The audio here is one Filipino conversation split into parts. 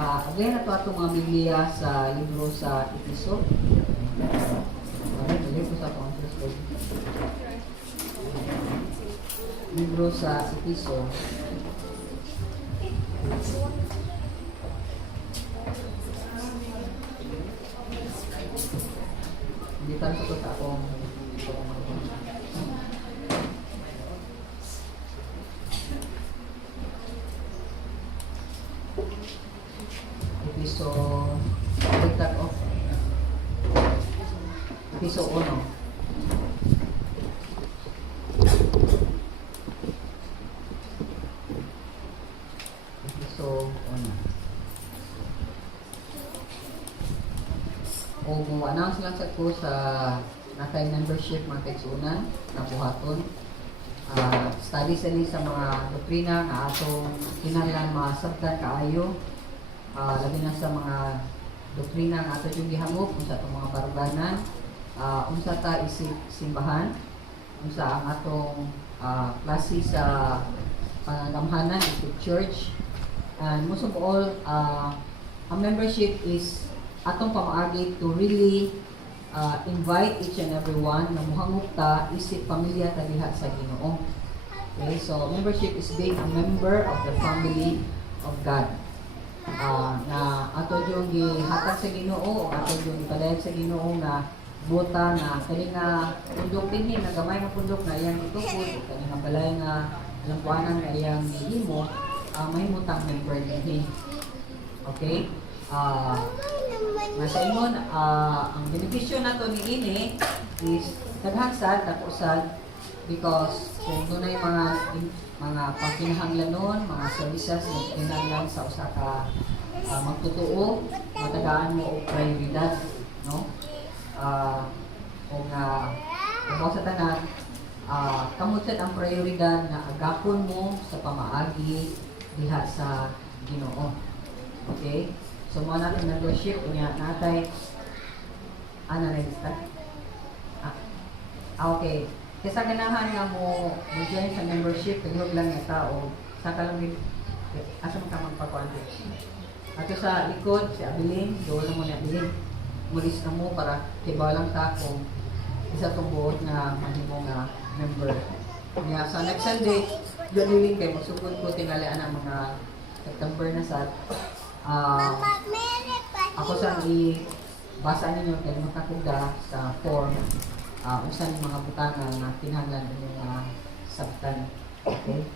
Again, ito atong mga Biblia sa libro sa Episo. Libro sa libro sa Episo. Hindi tayo sa akong Episo Bigtag of Episo 1. Episo 1. O mo-announce lang sa ko sa nakay membership mga kaigsunan na buhaton. Study sa mga doktrina na atong kinahanglan masabtan kaayo. Labi na sa mga doktrina nga ato yung gihangop, unsa itong mga baruganan, unsa ta isip simbahan, unsa ang atong klase sa pangamhanan, isip church. And most of all, ang membership is atong pamaagi to really invite each and every one na muhangop ta, isip pamilya ta diha sa Ginoo. Okay, so membership is being a member of the family of God. Na ato yung gihatag sa Ginoo, ato yung ipadayag sa Ginoo na buta na kani nga pundok dinhi na gamay nga pundok na iyang itukod, kani nga balay nga lampuanan nga iyang himo, mahimutang member dinhi. Okay? Sa ingon, ang benepisyo nato ni ini is daghang sad, dako sad, because kung dunay mga pagkinahanglanon, mga services na kinahanglan sa usa ka magtotoo, matagaan mo og prioridad, no? Kung sa tanan, kamot sad ang prioridad na agapon mo sa pamaagi diha sa Ginoo. Okay? So mo natin membership unya natay ana register. Okay. Kesa ganahan nga mo join sa membership, tulog lang nga tao, sa kalambing, asa mo ka magpakuan. Ato sa likod, si Abilin, doon na mo ni Abilin. Mulis na mo para kibaw lang ta kung isa itong buod na mahimo nga member. Kaya sa next Sunday, galing kayo, magsugod ko tingalaan ang mga September na sa ako sa i-basa ninyo, kalimutan ko sa form. Usan yung mga butana na kinahanglan yung sabtan. Okay?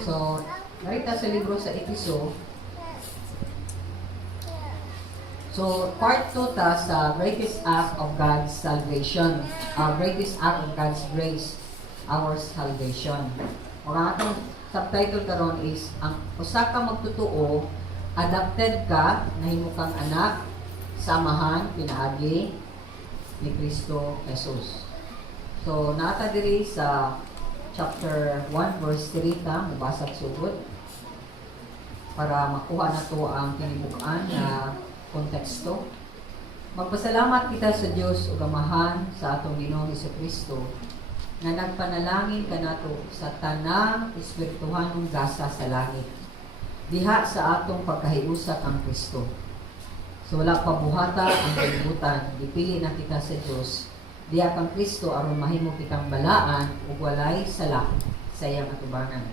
So, narita sa libro sa Episo. So, part 2 ta sa greatest act of God's salvation. Greatest act of God's grace, our salvation. Ang atong subtitle karon is, ang usa ka magtutuo, adopted ka, nahimo kang anak, samahan, pinaagi, ni Kristo Jesus. So, nata diri sa chapter 1 verse 3 ta, mabasag sugod para makuha na to ang kinibukan na konteksto. Magpasalamat kita sa Dios ug Amahan sa atong Ginoong Hesukristo na nagpanalangin kanato sa tanang espirituhanong gasa sa langit diha sa atong pagkahiusa kang Kristo. So wala pa buhata ang kalibutan, dipili na kita sa Diyos, diya kang Kristo aron mahimo kitang balaan ug walay sala sa iyang atubangan.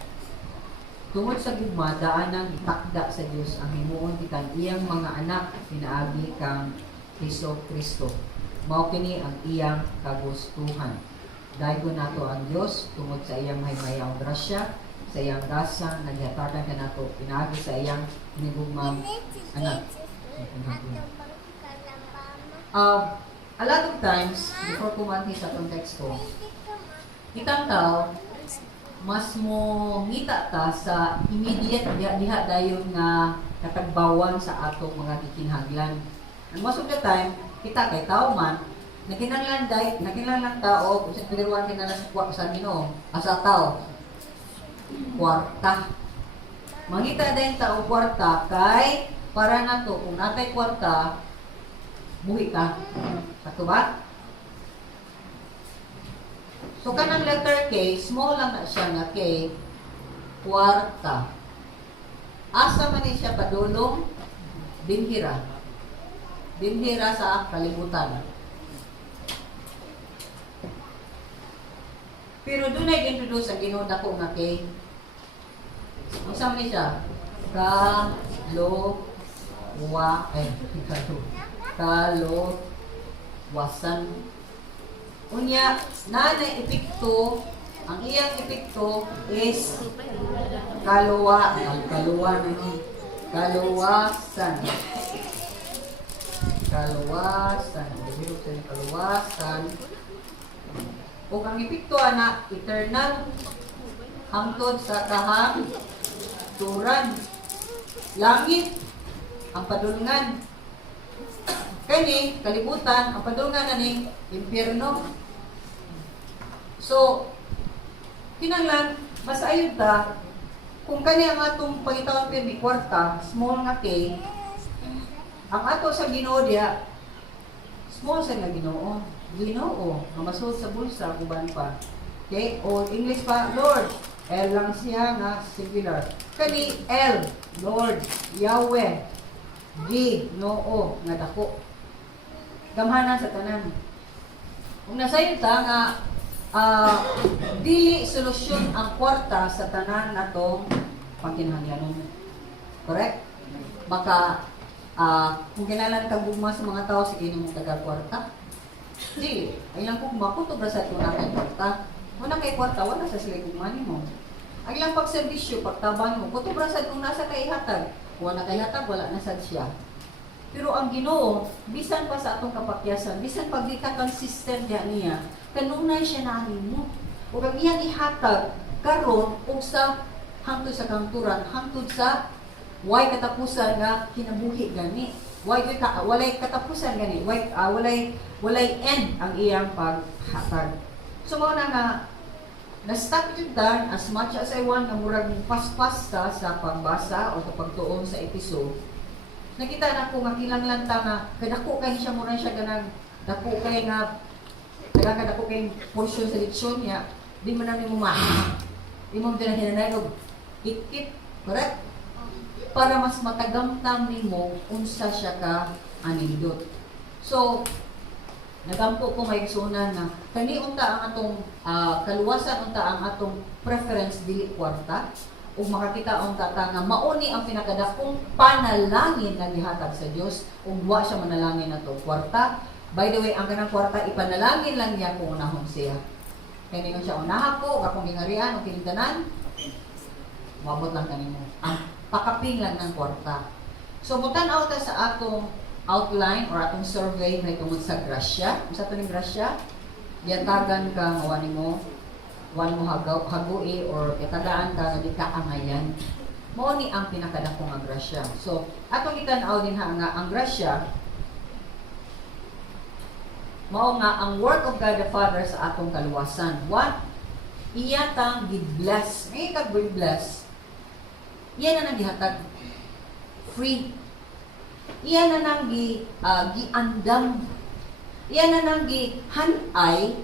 Tungod sa gugma, daanang itakda sa Diyos ang himuon kitang iyang mga anak, pinaagi kang Kristo. Mao kini ang iyang kagustuhan. Daygo nato ang Diyos tungod sa iyang mahimayang grasya, sa iyang grasa, naghatagan ka nato, pinaagi sa iyang hinigugmang anak. A lot of times, before pumanti sa konteksto, kitang tao, mas mo ngita ta sa immediate diha dayon nga katagbawan sa atong mga gikinahanglan. And most of the time, kita kay tao man, nakinahanglan tao, kung sa piliruan kinahanglan sa Ginoo, asa tao, kwarta. Mangita din tao kwarta kay para na to, kung natay kwarta, buhi ka. Kato ba? So, kanang letter K, small lang na siya na K, kwarta. asa man ni siya padulong binhira. Binhira sa kalibutan. Pero doon ay introduce ang Ginoo dako nga kay unsa man ni siya? Kalowasan. Unya, nanay epekto, ang iyang epekto is kaluwasan. Kaluwasan. O ang epekto ana eternal hangtod sa kahangturan. Langit ang padulngan. Kani kalibutan ang padulngan ani impierno. So kinahanglan masayod ta kung kani ang atong pangitawon pirmi kwarta, small nga k, ang ato sa Ginoo diya small sa nga Ginoo. Ginoo, nga masuod sa bulsa uban pa. Okay? O English pa, Lord. L lang siya nga singular. Kani L, Lord, Yahweh. G, Noo, nga dako. Gamhanan sa tanan. Kung nasayod ta nga dili solusyon ang kwarta sa tanan natong pagkinahanglanon. Correct? Baka kung kinalan kang gugma sa mga tao, sige nung taga-kwarta. Dili, ay lang gugma, kung brasad ko na kay kwarta. Muna kay kwarta, wala sa sila gugma mo. Ang ilang pagserbisyo, pagtabang mo, kung brasad kung nasa kay hatag, wala kay hatag, wala na sad siya. Pero ang Ginoo, bisan pa sa atong kapakyasan, bisan pag di ka consistent niya, kanunay siya na mo. O kag iyang ihatag, karon og sa hangtod sa kanturan, hangtod sa way katapusan nga kinabuhi gani. Walay katapusan gani. Walay end ang iyang paghatag. So mao na nga na-stop yun dan as much as I want nga murag paspas ta sa pagbasa o sa pagtuon sa episode. Nakita na ko nga kinahanglan ta nga kadako kay siya mura siya ganang dako kay nga kadako kay portion sa leksyon niya, di man na nimo di mo dinahinanay og ikit, correct? Para mas matagamtam nimo unsa siya ka anindot. So, nagampo ko may sunan na kani unta ang atong kaluwasan, unta ang atong preference dili kwarta, ug makakita unta ta nga mauni ang pinakadakong panalangin nga gihatag sa Dios ug wa siya manalangin nato kwarta. By the way, ang kanang kwarta ipanalangin lang niya kung unahon siya. Kani nga siya unaha ko, akong gingarian o kinigdanan, mabot lang kanimo. Ang pakaping lang ng kwarta. So, mutan-aw ta sa atong outline or atong survey na tungod sa grasya. Sa ito grasya, yatagan ka nga wani mo hagui or yatagaan ka nga di ka angayan. Mao ni ang pinakadako nga grasya. So, atong itan-aw din nga ang grasya, mao nga ang work of God the Father sa atong kaluwasan. What? Iya tang gi-bless. Ngay kag bless. Iyan na nang gihatag free. Iyan na nang giandam. Iyan na nang gihanay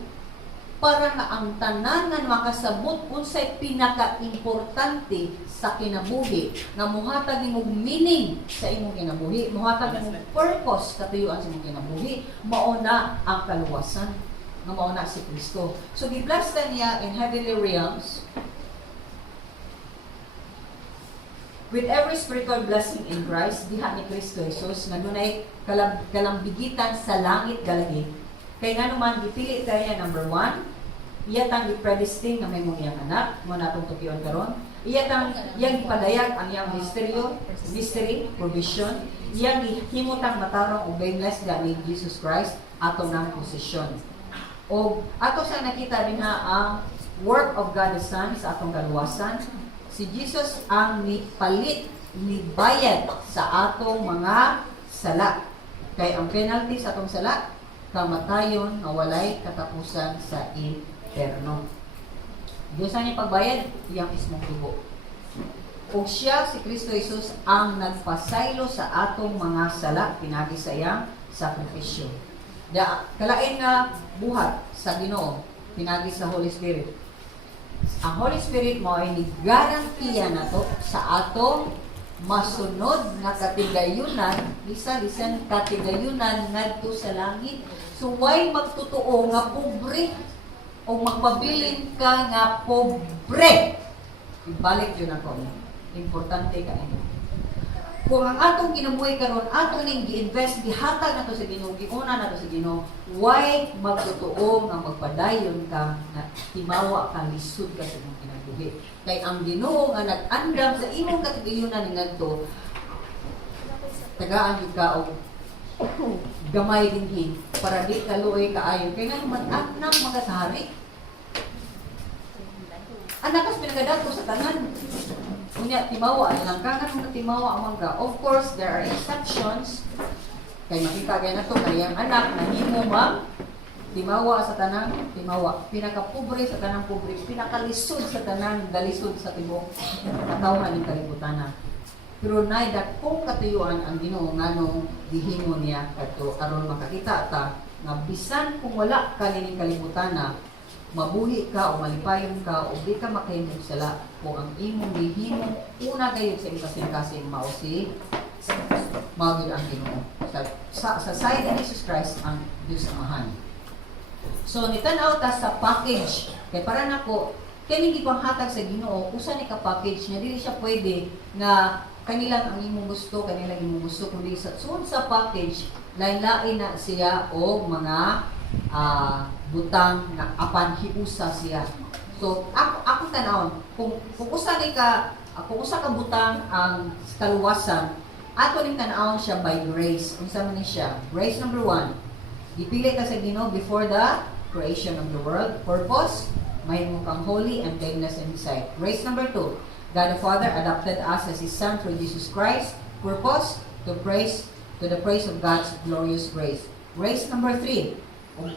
para nga ang tanan nga makasabot unsay pinaka-importante sa kinabuhi nga muhatag nimo meaning sa imong kinabuhi, muhatag nimo purpose katuyuan sa imong kinabuhi, mao na ang kaluwasan nga mao na si Kristo. So gi-bless niya in heavenly realms with every spiritual blessing in Christ, diha ni Kristo Jesus, nga dunay kalambigitan sa langit galagi. Kay nga naman, gipili tayo number 1, iya tang i-predestine nga may mong iyang anak, mo natong tukiyon karon. Iya tang iyang ipadayag ang iyang mystery, provision. Iyang himutang matarong o blameless ni Jesus Christ, ato ng posisyon. O ato sa nakita din ang work of God the Son sa atong kaluwasan. Si Jesus ang nipalit, nibayad sa atong mga sala. Kay ang penalty sa atong sala, kamatayon nga walay katapusan sa eterno. Diyos ang niya pagbayad, iyang ismong dugo. O siya, si Kristo Jesus, ang nagpasaylo sa atong mga sala, pinagi sa iyang sakripisyo. Kalain nga buhat sa Ginoo, pinagi sa Holy Spirit. Ang Holy Spirit mo ay ni-garantiya na to sa atong masunod nga katigayunan, listen, katigayunan ngadto sa langit. So why magtotoo nga pobre o magpabilin ka nga pobre? Ibalik yun ako. Importante ka ino. Kung ang atong ginabuhay karon, atong ning gi-invest, gihatag na to sa Ginoo, giuna na to sa Ginoo, why magtotoo nga magpadayon ka na timawa ka, lisod ka sa imong kinabuhi? Kay ang Ginoo nga nag-andam sa imong katigayunan ngadto, tagaan gyud ka og gamay dinhi para di ka luoy kaayo. Kay nga mag-anak mga sahari. Anakas pinagadato sa tanan. Unya timawa lang ka kanang timawa ang mangga. Of course, there are exceptions. Kay makita kay nato kay ang anak nahimo mang timawa sa tanang timawa. Pinaka-pobre sa tanang pobre, pinakalisod sa tanang dalisod sa tibuok katawhan ng kalibutan. Pero nay dakong katuyuan ang Ginoo nganong gihimo niya kadto aron makakita ta nga bisan kung wala ka nining kalibutan, mabuhi ka o malipayon ka o di ka makahimog sala kung ang imong gihimo una kayo sa kasing-kasing mao si magud ang Ginoo. Sa side ni Jesus Christ ang Dios Amahan. So nitan-aw ta sa package kay para nako kini gipanghatag sa Ginoo usa ni ka package nya dili siya pwede nga kanilang ang imong gusto, kanilang imong gusto kundi sa sud sa package lain-lain na siya o mga butang na apan hiusa siya. So ako tanawon kung usa ka butang ang kaluwasan ato ning tan-awon siya by grace. Unsa man ni siya? Grace number 1. Dipili ka sa Ginoo before the creation of the world. Purpose, mahimo kang holy and blameless in His sight. Grace number 2. God the Father adopted us as His Son through Jesus Christ. Purpose, to the praise of God's glorious grace. Grace number 3.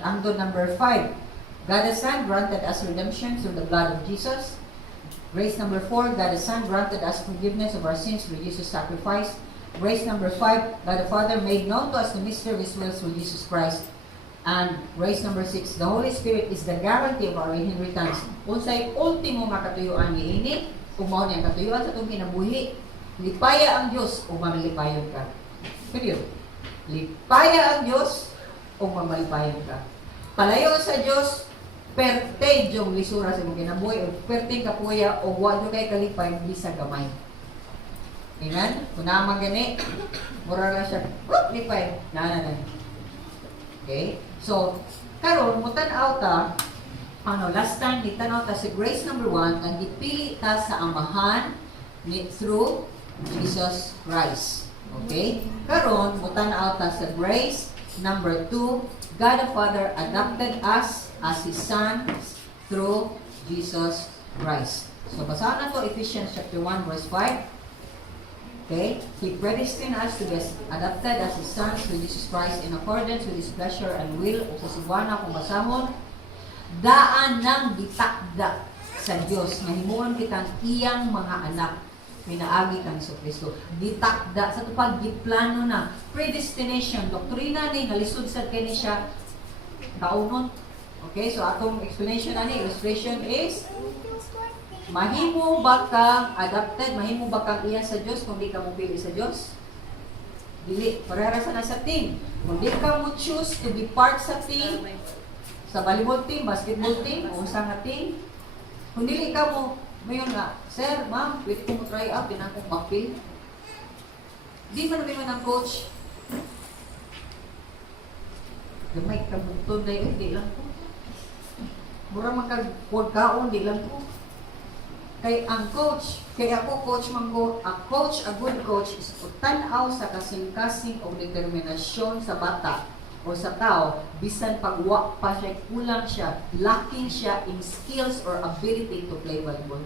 Andon number 5. God the Son granted us redemption through the blood of Jesus. Grace number 4. God the Son granted us forgiveness of our sins through Jesus' sacrifice. Grace number 5. God the Father made known to us the mystery of His will through Jesus Christ. And grace number 6. The Holy Spirit is the guarantee of our inheritance. Unsay ultimo nga katuyuan niini, kung mao ni ang katuyuan sa itong kinabuhi, lipaya ang Diyos o mamalipayon ka. Period. Lipaya ang Diyos o mamalipayon ka. Palayo sa Diyos, perte yung lisura sa mong kinabuhi, o perte kapuya, o wado kay kalipay, bisa gamay. Amen? Kung naman gani, mura lang siya, lipay, na. Okay? So, karon mutan-aw ta, last time, ditanaw ta si grace number 1, ang dipili ta sa amahan through Jesus Christ. Okay? Karon mutan-aw ta sa grace number 2, God the Father adopted us as His sons through Jesus Christ. So, basahan na to Ephesians chapter 1, verse 5. Okay? He predestined us to be adopted as His sons through Jesus Christ in accordance with His pleasure and will. O sa Sibwana kung basahon, daan ng gitakda sa Diyos. Mahimuon kitang iyang mga anak. Minaagi kang sa Kristo. Gitakda sa tupag giplano na. Predestination. Doktrina ni nalisod sa kini siya kaunon. Okay, so atong explanation ani, illustration is mahimo ba kang adopted, mahimo ba kang iya sa Diyos kung di ka mopili sa Diyos? Dili, parehara sa nasa team. Kung di ka mo choose to be part sa team, sa volleyball team, basketball team, o sa nga team, kung dili ka mo, mayon nga, sir, ma'am, pwede ko mo try out, din akong makpil. Di man naman ang coach. Gamay ka bugtod na yun, di lang ko. Mura magkagwag kaon, di lang ko. Kay ang coach, kay ako coach manggo, a good coach is tanaw sa kasing-kasing o determinasyon sa bata o sa tao, bisan pagwa pa siya, kulang siya, lacking siya in skills or ability to play volleyball.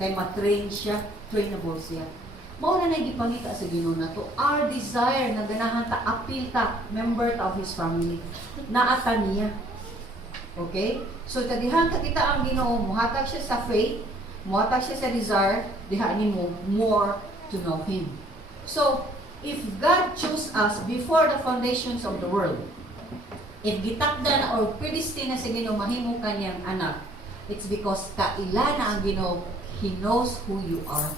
Kay matrain siya, trainable siya. Mao na nagipangita sa Ginoo na to, our desire na ganahan ta appeal ta member ta of His family, naata niya. Okay? So kadihan kita ang Ginoo, muhatag siya sa faith, muhatag siya sa desire, diha nimo more to know Him. So, if God chose us before the foundations of the world, if gitakda na or predestined na sa Ginoo mahimo kanyang anak, it's because kaila na ang Ginoo, He knows who you are.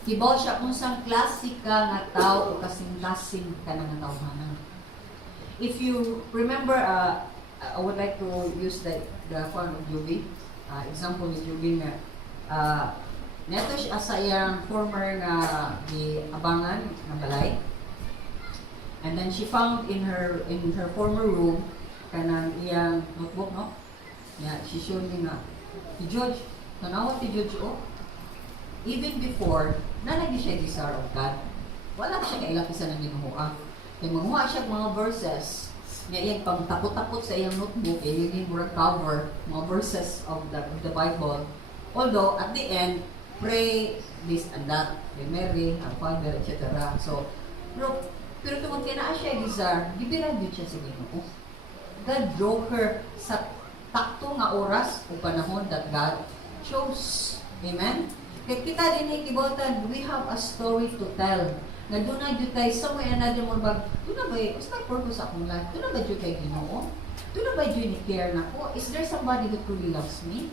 Kibaw siya unsang klase ka nga tao o kasing-kasing ka na nga tawhanan. If you remember, I would like to use the form of Joby. Example ni Joby nga, neto siya sa iyang former nga di abangan nga balay. And then she found in her former room kanang iyang notebook, no? Yeah, she showed me nga, si George, tanawa si George, oh, even before, nalagi siya desire of God. Wala siya kailakisan ng ginuha. Kaya manguha siya mga verses, niya iyang pang tapot-tapot sa iyang notebook, yung murag cover, mga verses of the Bible. Although, at the end, pray this and that. Kay Mary, ang Father, etc. So, pero tungkol kinaa siya desire, gibiran yun siya sa Ginoo. God drove her sa takto nga oras o panahon that God chose. Amen? Kaya kita din ikibutan, we have a story to tell. Nga doon na dyan tayo, somewhere another mo bag, doon na ba, what's my purpose akong life? Doon na ba dyan tayo Ginoo? Doon na ba dyan i-care na ko? Is there somebody who truly loves me?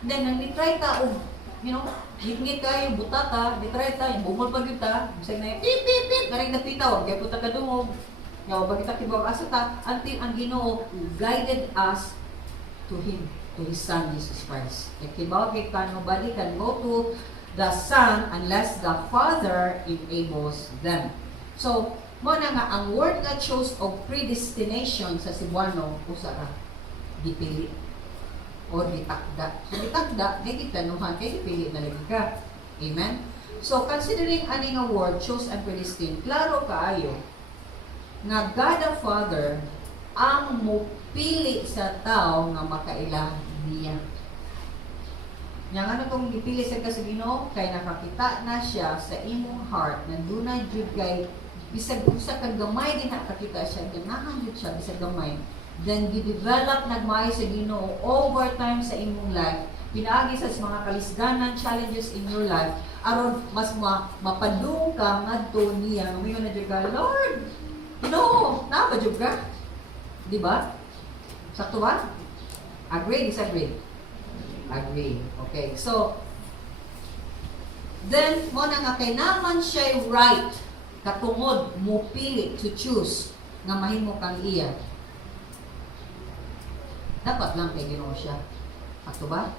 Then, nang nitry ta, ngit-ngit kayo, butata, nitry ta, bumol pag yun ta, bisag na yung, pip, pip, pip, naring nagtitaw, kaya puta ka dumog. Nga, pag kita kibaw asa ta, until ang Ginoo guided us to Him, to His Son, Jesus Christ. Kaya kibaw kay nobody can go to the Son unless the Father enables them. So, mo na nga, ang word nga chose of predestination sa Cebuano, usara, dipili, o ditakda. So, ditakda, may kitanuhan, kaya dipili na lagi ka. Amen? So, considering ani nga word, chose and predestined, klaro kaayo, nga God the Father, ang mupili sa tao nga makailang niya. Yang ano itong ipili sa Ginoo kay nakakita na siya sa imong heart, nandun na jud kay bisag usa kang gamay din nakakita siya, ganahan jud siya bisag gamay. Then gi-develop nagmay sa Ginoo over time sa imong life. Pinaagi sa mga kalisganan, challenges in your life, aron mas mapadung ka ngadto niya. Ngayon na jud ka, Lord, Ginoo, na ba jud ka? Di ba? Sakto ba? Agree, disagree? Agree. Okay. So, then, mo na nga kay naman siya right, katungod, mo pili to choose, nga mahimo kang iya. Dapat lang kay Ginoo siya. Ato ba?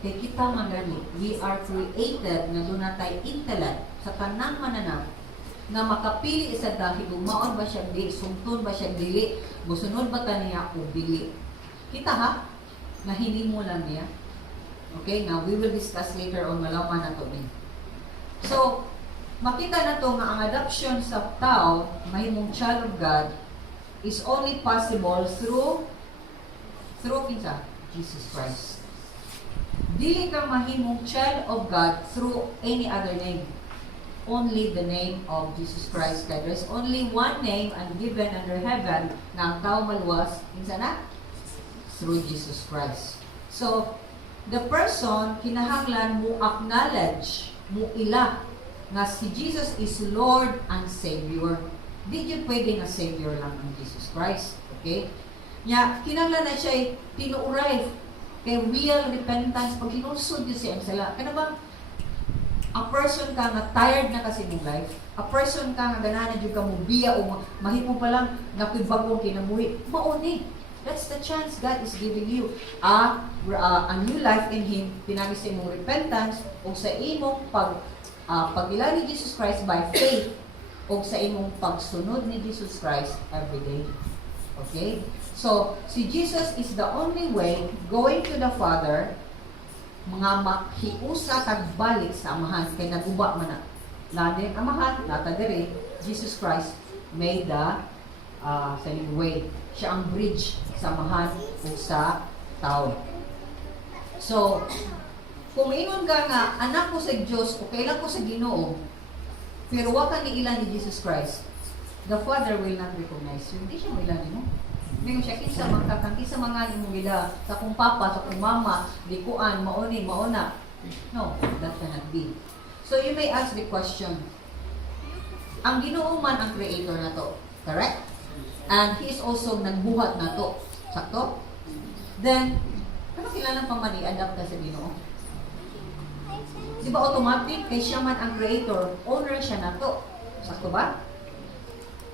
Kay kita man gani, we are created na doon natay intellect sa tanang mananaw na makapili sa dahil umaon ba siya dili, sumtun ba siya dili, musunod ba ta niya o dili. Kita ha? Nahinimo lang niya. Okay, now we will discuss later on malaman na to din. So, makita na to nga ang adoption sa tao, mahimong child of God, is only possible through kinsa? Jesus Christ. Dili ka mahimong child of God through any other name. Only the name of Jesus Christ. There is only one name and given under heaven na ang tao maluwas, kinsa na? Through Jesus Christ. So, the person kinahanglan mo acknowledge, mo ila nga si Jesus is Lord and Savior. Di yun pwede nga Savior lang ang Jesus Christ. Okay? Nya, kinahanglan na siya tinuuray kay real repentance pag hinulsod yun siya ang sala. Kaya ba, a person ka nga tired na kasi ng life, a person ka nga ganahan yung ka mo biya o mahimo pa lang nakibagong kinabuhi, mauni. That's the chance God is giving you. A new life in Him, pinagi sa imong repentance, o sa imong pagila ni Jesus Christ by faith, o sa imong pagsunod ni Jesus Christ every day. Okay? So, si Jesus is the only way going to the Father, mga makiusa tagbalik sa Amahan, kay naguba man na. Lani ang Amahan, natagari, Jesus Christ made the way. Siya ang bridge sa Amahan o sa tao. So, kung ingon ka nga, anak ko sa Diyos o kailan ko sa Ginoo, pero wag ka ni ilan ni Jesus Christ, the Father will not recognize you. Hindi siya ilan mo. Ngayon siya, kinsa sa mga imong gila, sa kong papa, sa kong mama, likuan, mauni, mauna. No, that cannot be. So you may ask the question, ang Ginoo man ang creator na to, correct? And He is also nagbuhat na to. Sakto? Then, ano kailangan pa man i-adapt na sa Ginoo? Di ba automatic? Kay siya man ang creator, owner siya na to. Sakto ba?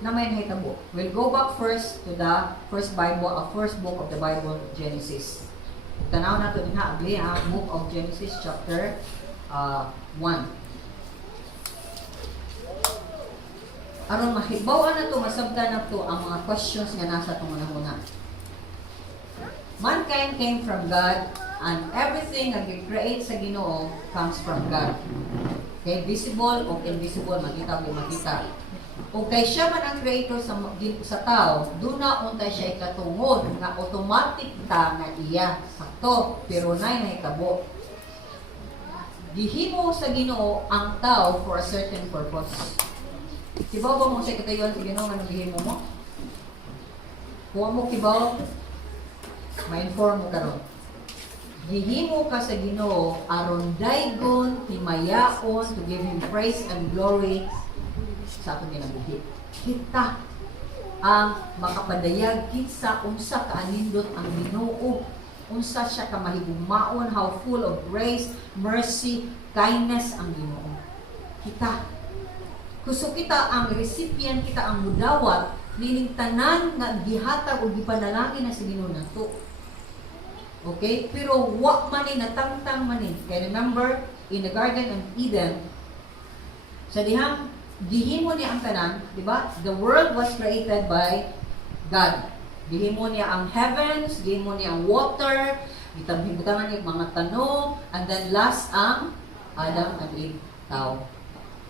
Na may nahitabo. We'll go back first to the first book of the Bible, Genesis. Tanaw na to din ha, agli ang book of Genesis chapter 1. Aron mahibaw na to, masabtan na to ang mga questions nga nasa itong una. Mankind came from God and everything na gi-create sa Ginoo comes from God. Okay, visible o invisible, makita o makita. Kung kay siya man ang creator sa tao, doon na untay siya ikatungod nga automatic ta nga iya sakto, pero nay nahitabo. Gihimo sa Ginoo ang tao for a certain purpose. Kibaw ba mo sa katayon sa Ginoo nga gihimo mo? Kuha mo kibaw, ma-inform mo karon. Gihimo ka sa Ginoo aron daygon himayaon to give Him praise and glory sa atong ginabuhi. Kita ang makapadayag kinsa unsa kaanindot ang Ginoo, unsa siya ka mahigugmaon, how full of grace, mercy, kindness ang Ginoo. Kita kuso kita ang recipient, kita ang mudawat nining tanan nga gihatag o gipanalangin na sa Ginoo nato. Okay? Pero wa man ni natangtang man ni. Kaya remember in the Garden of Eden, sa dihang gihimo niya ang tanan, di ba? The world was created by God. Gihimo niya ang heavens, gihimo niya ang water, gitamhibutangan niya mga tanong, and then last ang Adam and Eve, tao.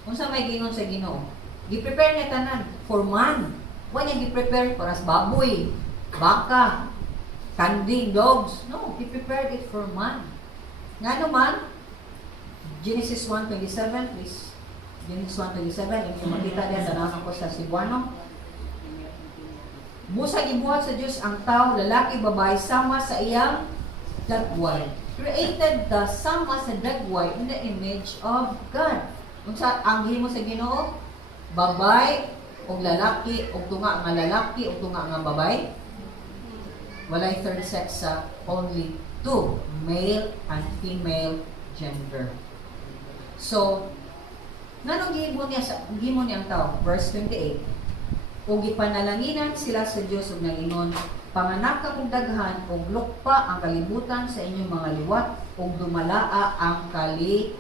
Kung sa may gingon sa Ginoo, gi-prepare niya tanan for man. Wa niya gi-prepare para sa baboy, baka, kanding, dogs. No, he prepared it for man. Nga naman, Genesis 1:27, please. Genesis 1:27, yung makita din, tanahan ko sa Cebuano. Busa gibuhat sa Diyos ang tao, lalaki, babae, sama sa iyang dagway. Created the sama sa dagway in the image of God. Kung sa ang himo sa Ginoo, babae o lalaki, o tunga nga lalaki, o tunga nga babae. Walay third sex sa only two, male and female gender. So, nganong gihimo niya ang tao? Verse 28. O gipanalanginan sila sa Dios ug nangingon, panganak ka kong daghan ug lukpa ang kalibutan sa inyong mga liwat ug dumalaa ang kalibutan.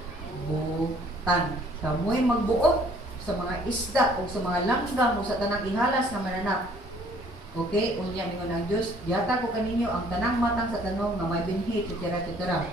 Kamoy magbuot sa mga isda o sa mga langgam o sa tanang ihalas nga mananap. Okay, unya ningon ang Dios, yata ko kaninyo ang tanang matang sa tanong nga may binhi, titira.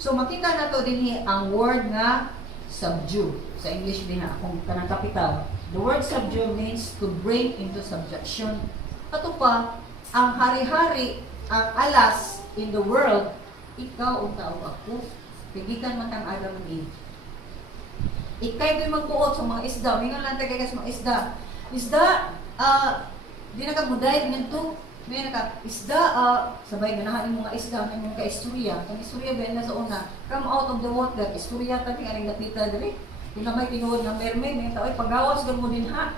So makita nato dinhi ang word nga subdue. Sa English din ha, kung kanang kapital. The word subdue means to bring into subjection. Ato pa, ang hari-hari, ang alas in the world, ikaw o tao ako. Pigitan man kang Adam and Eve. Ikay do'y magbuot sa mga isda. Mingon lang tayo sa mga isda. Isda, di nakamuday ganito. May isda, sabay ganahan yung mga isda, may mga istorya. Ang istorya ba na sa una, come out of the water, istorya tabi, aning napita dali. Yung may tinuod ng mermaid, may tao, pagawas ka mo din ha.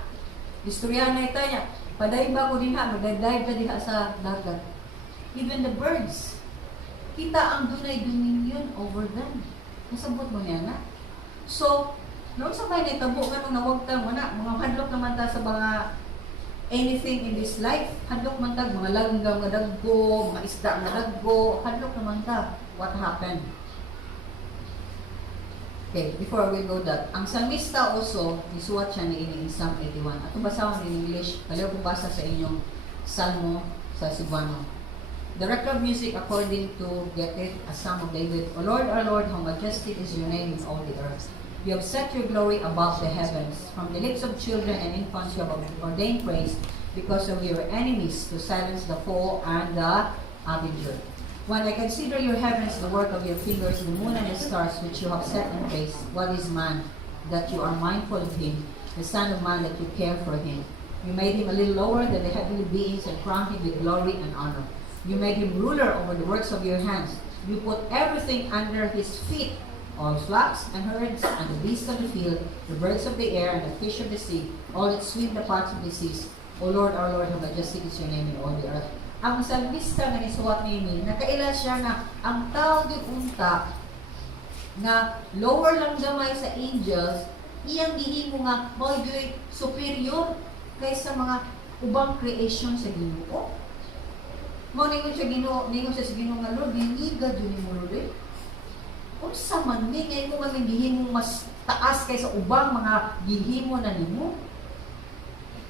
Istorya na ito niya. Padaig ba ko din ha, magdadive ka din ha sa dagat. Even the birds, kita ang dunay dominion over them. Nasabot mo niya na. So, noong sa may naitabo nga nung nawagtang mga hadlok naman ta sa mga anything in this life, hadlok man tag, mga langgam nga daggo, mga isda nga daggo, hadlok naman ta. What happened? Okay, before we go that, ang salmista also, isuwat siya ni in Psalm 81. At basahon in English, kaliw kong basa sa inyong Salmo sa Cebuano. The record of music according to Get It, a Psalm of David. O Lord, our Lord, how majestic is your name in all the earth. You have set your glory above the heavens. From the lips of children and infants you have ordained praise because of your enemies to silence the foe and the avenger. When I consider your heavens, the work of your fingers, the moon and the stars which you have set in place, what is man that you are mindful of him, the son of man that you care for him? You made him a little lower than the heavenly beings and crowned him with glory and honor. You made him ruler over the works of your hands. You put everything under his feet, all flocks and herds, and the beasts of the field, the birds of the air, and the fish of the sea, all that swim the parts of the seas. O Lord, our Lord, how majestic is your name in all the earth. Ang salmista na isuwat ni Amy, nakaila siya na ang tao di unta, nga lower lang gamay sa angels, iyang gihimo nga magyoy superior kaysa mga ubang creation sa Ginoo. Mo ningon siya Ginoo, ningon siya sa Ginoo nga Lord, biniga jud mo Lord. Unsa man ni ngay mo nga gihimo mas taas kaysa ubang mga gihimo na nimo?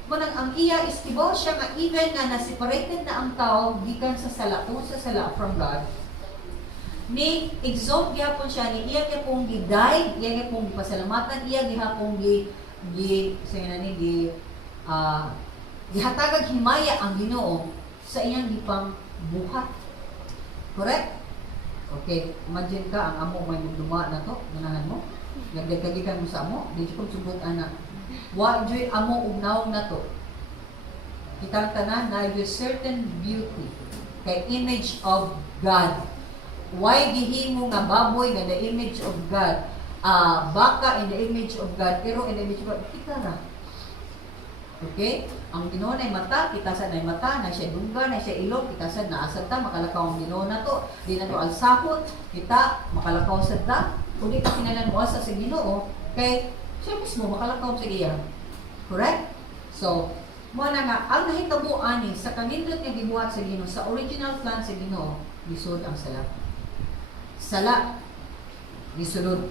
Manang ang iya istibaw siya nga even nga na-separated na ang tao gikan sa sala, sa sala from God. Ni exalt gyapon siya ni iya gyapon giday, iya gyapon pasalamatan, iya gyapon gihatagag himaya ang Ginoo sa iyang gipang buhat. Correct? Okay, imagine ka ang amo may duma na to, ganahan mo. Nagdagdagikan mo sa amo, di ko subot ana. Wa joy amo ugnaw na to. Kitang tanan na yung certain beauty kay image of God. Why gihimo nga baboy nga the image of God, baka in the image of God, pero in the image of God, kita ra. Okay? Ang Ginoo nay mata, kita sa nay mata, na siya dungga, na siya ilong, kita sa naasad ta, makalakaw ang Ginoo na to, di na to alsahot, kita makalakaw sa ta, kundi ka kinalan mo sa Ginoo, kay siya mismo makalakaw sa iya. Correct? So, mo na nga, ang nahitabo ani sa kanindot nga gibuhat sa Ginoo, sa original plan sa Ginoo, lisod ang sala. Sala, gisulod.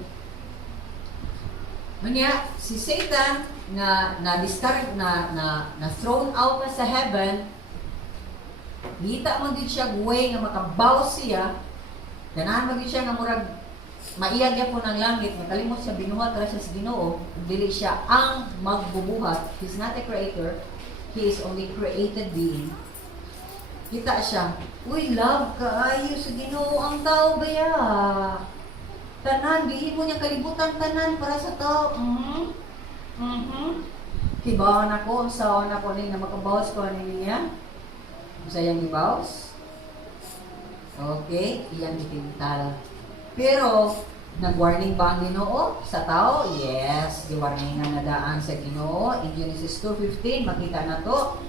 Unya, si Satan na-discard, na thrown out na sa heaven, kita mo din siya way nga makabaw siya, ganahan mo din siya nga murag maiyag po ng langit, makalimot siya, binuhat ra siya sa Ginoo, dili siya ang magbubuhat. He's not a creator, he is only created being. Kita siya, uy, love kaayo sa Ginoo ang tao baya. Tanan, gihimo niya kalibutan tanan para sa tao. Kibawan ako, unsaon ako ning na makabawas ko ani niya. Unsa yang gibawas? Okay, iyang gitintal. Pero nag-warning ba ang Ginoo sa tao? Yes, gi-warningan na daan sa Ginoo. In Genesis 2:15 makita na to.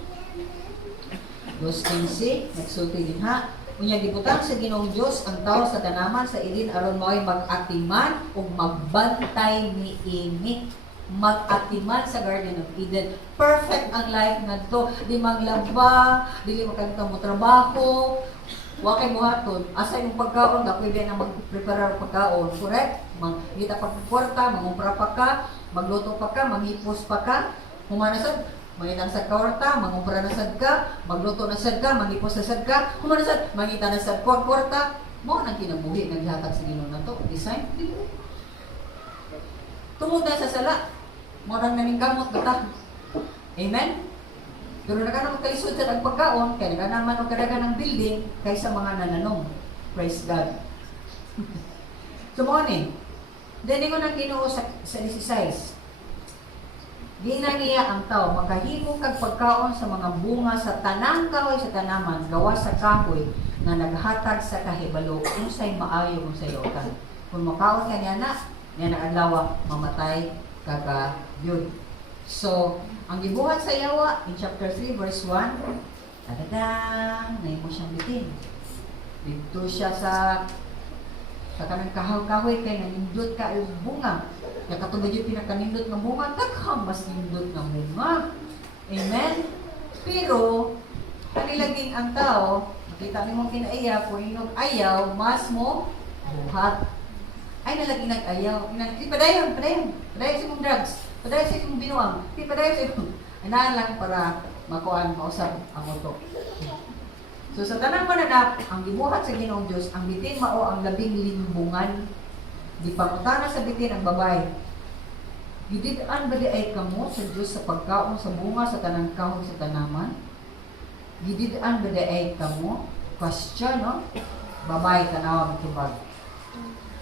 2:15 nagsulti din ha. Unya gibutang sa Ginoong Dios ang tao sa tanaman sa Eden aron mao'y mag-atiman ug magbantay niini. Mag-atiman sa Garden of Eden. Perfect ang life ngadto. Di maglaba, dili makanta mo trabaho, wa kay buhaton. Asa yung pagkaon, da pwede na mag-prepare pagkaon, correct? Mangita pa kwarta, mangumpra pa ka, magluto pa ka, manghipos pa ka, humanasad, mangitang sa kwarta, mangumpra na sad ka, magluto na sad ka, manghipos na sad ka, humanasad, mangita na sad kwarta, mo nang kinabuhi, naghatag sa Ginoo na to, design, tungod na sa sala, mo nang naningkamot bata. Amen? Pero nagkanang magkalisod sa nagpagkaon, kaya nagkanaman o kadagan ng building kaysa mga nananong. Praise God. So mo ni, dali ko nang Ginoo sa 16. Gina niya ang tao, makahimo kag pagkaon sa mga bunga sa tanang kahoy sa tanaman, gawa sa kahoy na naghatag sa kahibalo, unsay maayo unsay lokan. Kung makaon ka niya na adlaw mamatay kaga yun. So, ang gibuhat sa Yawa in chapter 3 verse 1, tadadang, nahimo siyang bitin. Dito siya sa kanang kahoy kay nanindot ka yung bunga. Kaya katubad yung pinakanindot ng bunga, daghang mas nindot ng bunga. Amen? Pero, kanilaging ang tao, makita ni mong kinaiya, kung inog ayaw, mas mo buhat. Ay, nalagi nag-ayaw. Padayon sa mong drugs. Padayon sa mong binuang. Padayon sa mong. Anaan lang para makuhaan, mausap ang moto. So, sa tanang mananap, ang gibuhat sa Ginoong Diyos, ang bitin mao ang labing limbungan. Di pangutana sa bitin ang babae. Gididaan ba di ay kamo sa Diyos sa pagkaon sa bunga sa tanang kahoy sa tanaman? Gididaan ba di ay kamo? Question, no? Babae, tanawa, matubag.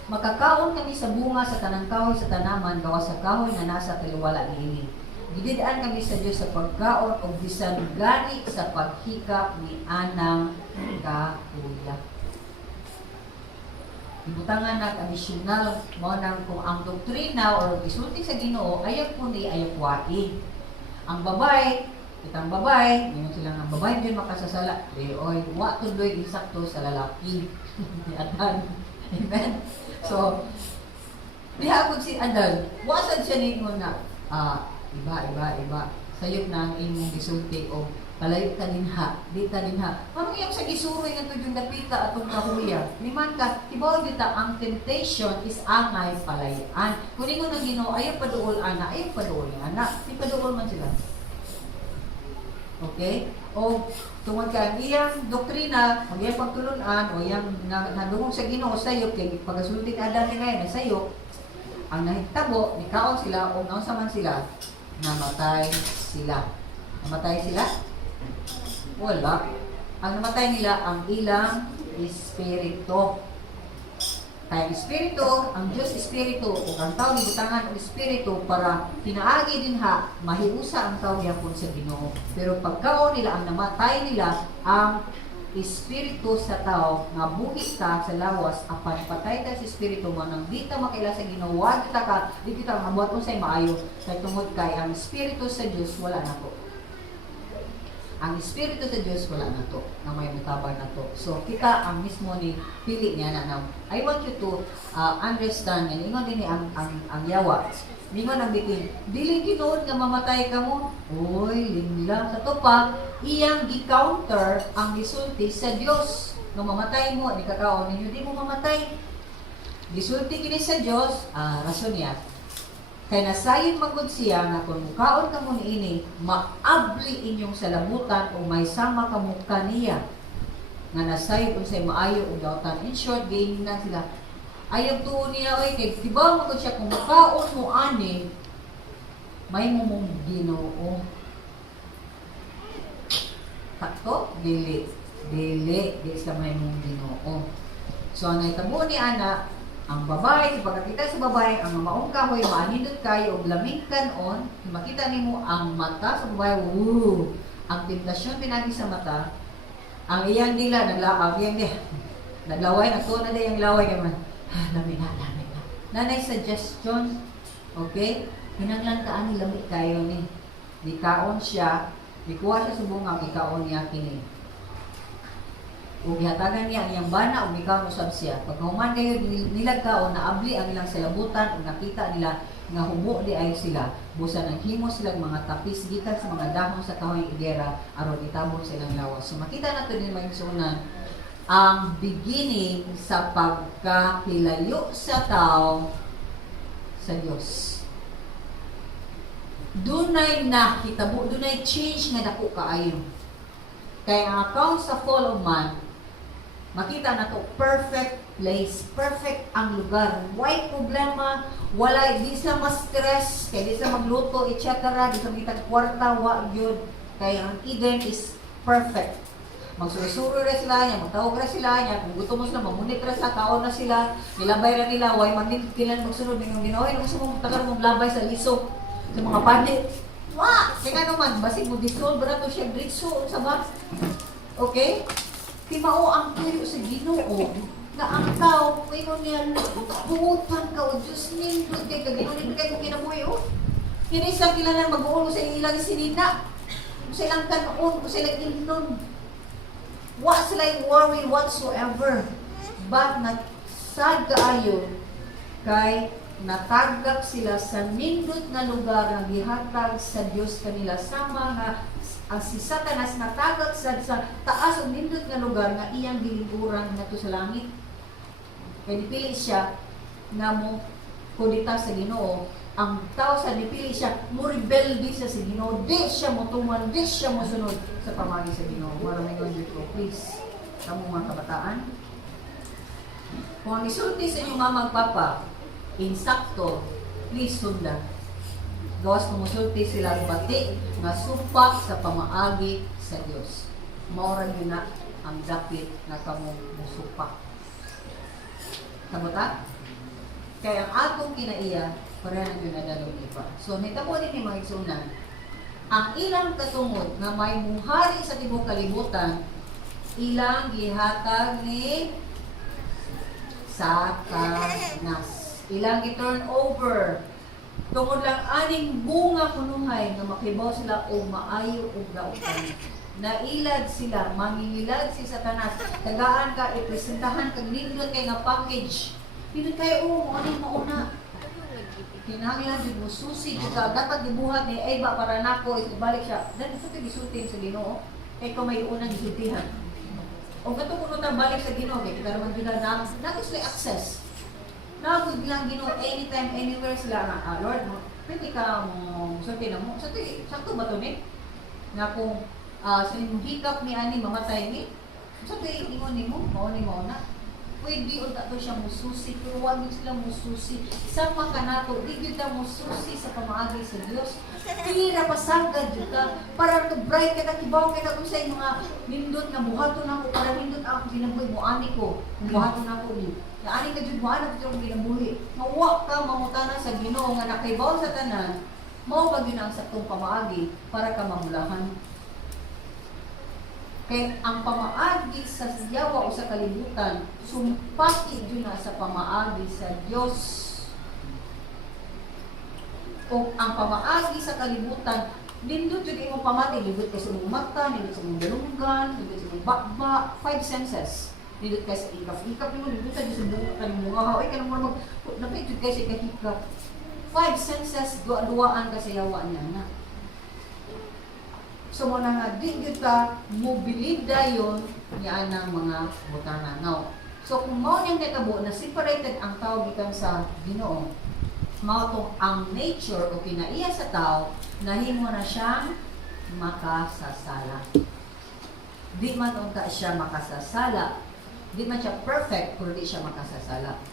Makakaon kami sa bunga sa tanang kahoy sa tanaman, gawa sa kahoy na nasa taliwala niini. Gididaan kami sa Diyos sa pagkaon o bisan gani sa paghikap ni anang kahuya. Ibutangan na additional mo nang kung ang doktrina o isulti sa Ginoo ayaw po ni ayaw wai. Ang babae, kitang babae, ngayon sila ng babae din makasasala. Oy, wa tuloy insakto sa lalaki. Atan. Amen. So, Diha pag si Adal, wasad siya ningon na, iba. Sayop na ang imong gisulti o palayo ka dinha, di ta dinha. Parang iyang sa gisuroy nga to yung dapita atong kahuya. Liman ka, tibaw dita ang temptation is angay palayaan. Kung ingon na Ginoo, ayaw paduol ana, ayaw paduol nga ana. Di paduol man sila. Okay? O tungod ka iyang doktrina, o iyang pagtulunan, o iyang nadungog sa Ginoo sayop kay pagasulti ka dati ngayon na sayop, ang nahitabo, nikaon sila o naunsa man sila, namatay sila. Namatay sila? Wala. Ang namatay nila ang ilang espiritu. Kaya espiritu, ang Diyos espiritu, o ang tao nibutangan ang espiritu para pinaagi din ha, mahiusa ang tao yapon sa Ginoo. Pero pagkaon nila, ang namatay nila, ang espiritu sa tao, nga buhi ta sa lawas, apan patay ta sa espiritu mo, nang di ta makaila sa Ginoo, wag kita di kita mabuhat unsay maayo, kay tungod kay ang espiritu sa Dios wala na to. Ang espiritu sa Dios wala na to, na may mutabang na to. So kita ang mismo ni pili niya na I want you to understand, and ingon din ang yawa. Ningon ang bitin, dili ginoon nga mamatay ka mo. Oy, lingla sa to pa, iyang gi-counter ang gisulti sa Dios. Nga mamatay mo, di kakaon ninyo, di mo mamatay. Gisulti kini sa Dios, rason niya. Kay nasayon magud siya nga kung mukaon ka mo niini, maabli inyong salamutan o may sama ka mo kaniya. Nga nasayon unsay maayo og daotan. In short, gain na sila. Ayaw tuon niya, oy, kay tibaw magud siya kung mukaon mo ani, may mong Ginoo. Takto, dili sa may mong Ginoo. So ang nahitabo ni ana, ang babae, pagkakita sa babae, ang maong kahoy, maanindot kayo, o lamig kanon, makita nimo ang mata sa babae, ang temptasyon pinagi sa mata, ang iyang dila, naglaway, nagtuon na yung laway, naman, lamig na. Nanay suggestion, okay? Pinanglantaan ni lamig kayo ni. Dikaon siya, dikuha siya sa bunga, ikaon niya kini. Ug gihatagan niya ang iyang bana ug ikaw usab siya. Pag human kayo nilagkaon naabli ang ilang salabutan ug nakita nila nga hubo di ay sila. Busa nang himo silang mga tapis gikan sa mga dahon sa kahoy igera aron itabon sa ilang lawas. So makita nato din may sunan ang beginning sa pagkahilayo sa tao sa Dios. Dunay nakitabo, dunay change nga dako kaayo. Kaya ang account sa fall of man, makita na to perfect place, perfect ang lugar. Why problema? Wala, di sa ma-stress, kaya di sa magluto, etc. Di sa magitag kwarta, wa yun. Kaya ang Eden is perfect. Magsurusuro na sila niya, magtawag na sila niya, kung gusto mo sila, mamunit na sa kaon na sila, nilabay na nila, why magnig kilan magsunod ng ginawa, gusto mo magtagal mong labay sa liso, sa mga pandit. Wa! Kaya naman, basig mo dissolve na to siya, dritso, sa ba? Okay? Timao ang tuyo sa Ginoo nga ang tao, may mo niya, buutan ka o Diyos nindot kay kaginunin kayo kung kinabuhi o. Kinisa kilalan mag-uolo sa ilang sinina, sa ilang kanon, sa ilang inon. Wa sila worry whatsoever. But nagsad kaayo kay natagak sila sa nindot na lugar na gihatag sa Dios kanila sama nga ang si Satanas natagak sa taas o nindot nga lugar nga iyang giliguran nato sa langit. Kaya dipili siya na mo kudita sa Ginoo. Ang tao sa dipili siya mo rebelde sa Ginoo. Di siya mo tuman, di siya mo sunod sa pamagi sa Ginoo. Maraming dito, please. Kamu mga kabataan. Kung ang isulti sa inyong mama at papa, insakto, please sunda. Gawas kumusulti sila bati nga supak sa pamaagi sa Dios. Maura nyo na ang dapit na kamong musupak. Kamuta? Kaya ang atong kinaiya, para na yun na dalong iba. So, nitabo din yung mga isunan, ang ilang katungod na may muhari sa tibok kalibutan, ilang gihatag ni Satanas. Ilang i-turn over. Tungod lang aning bunga kunuhay na makibaw sila o maayo o dautan. Nailad sila, mangingilad si Satanas. Tagaan ka, ipresentahan kag nindot kay nga package. Nindot kayo, aning mauna. kinahanglan jud mo susi jud ka dapat gibuhat ni ay ba para nako ibalik siya dan sa gisulti sa Ginoo kay ko may unang gisultihan o kato kuno ta balik sa Ginoo kay kita naman jud na sila access na gud lang Ginoo anytime anywhere sila na Lord pwede ka mo sulti na mo sakto ba to ni na kung sa imong hikap ni ani mamatay ni sakto ingon nimo mao ni mao na pwede unta to siya mususi pero wag gyud sila mususi sama ka nato di gyud ta mususi sa pamaagi sa Dios tira pasagad jud ka para to bright ka kibaw ka kung sa mga nindot nga buhaton nako para nindot ako ginabuhi mo ani ko buhaton nako ni ani ka jud mo ana jud ginabuhi mawa ka mamutana sa Ginoo nga nakaibaw sa tanan mao ba gyud ang saktong pamaagi para ka mamulahan. Kaya ang pamaagi sa yawa o sa kalibutan, sumpaki yun na sa pamaagi sa Diyos. O ang pamaagi sa kalibutan, nindot yun imong pamati, nindot ka sa imong mata, nindot sa imong dalunggan, nindot sa imong bakba, 5 senses. Nindot ka sa ikap-ikap mo, nindot ka sa buka ka ng mga haway, ka naman napitod ka sa ikap. 5 senses, duwaan ka sa yawa niya na. So mo na nga, di yun ka mobilid dayon niya ng mga butana. Now, so kung mao niyang kitabo na separated ang tao gikan sa Ginoo, mao tong ang nature o kinaiya sa tao, nahimo na siyang makasasala. Di man unta siya makasasala, di man siya perfect, pero di siya makasasala.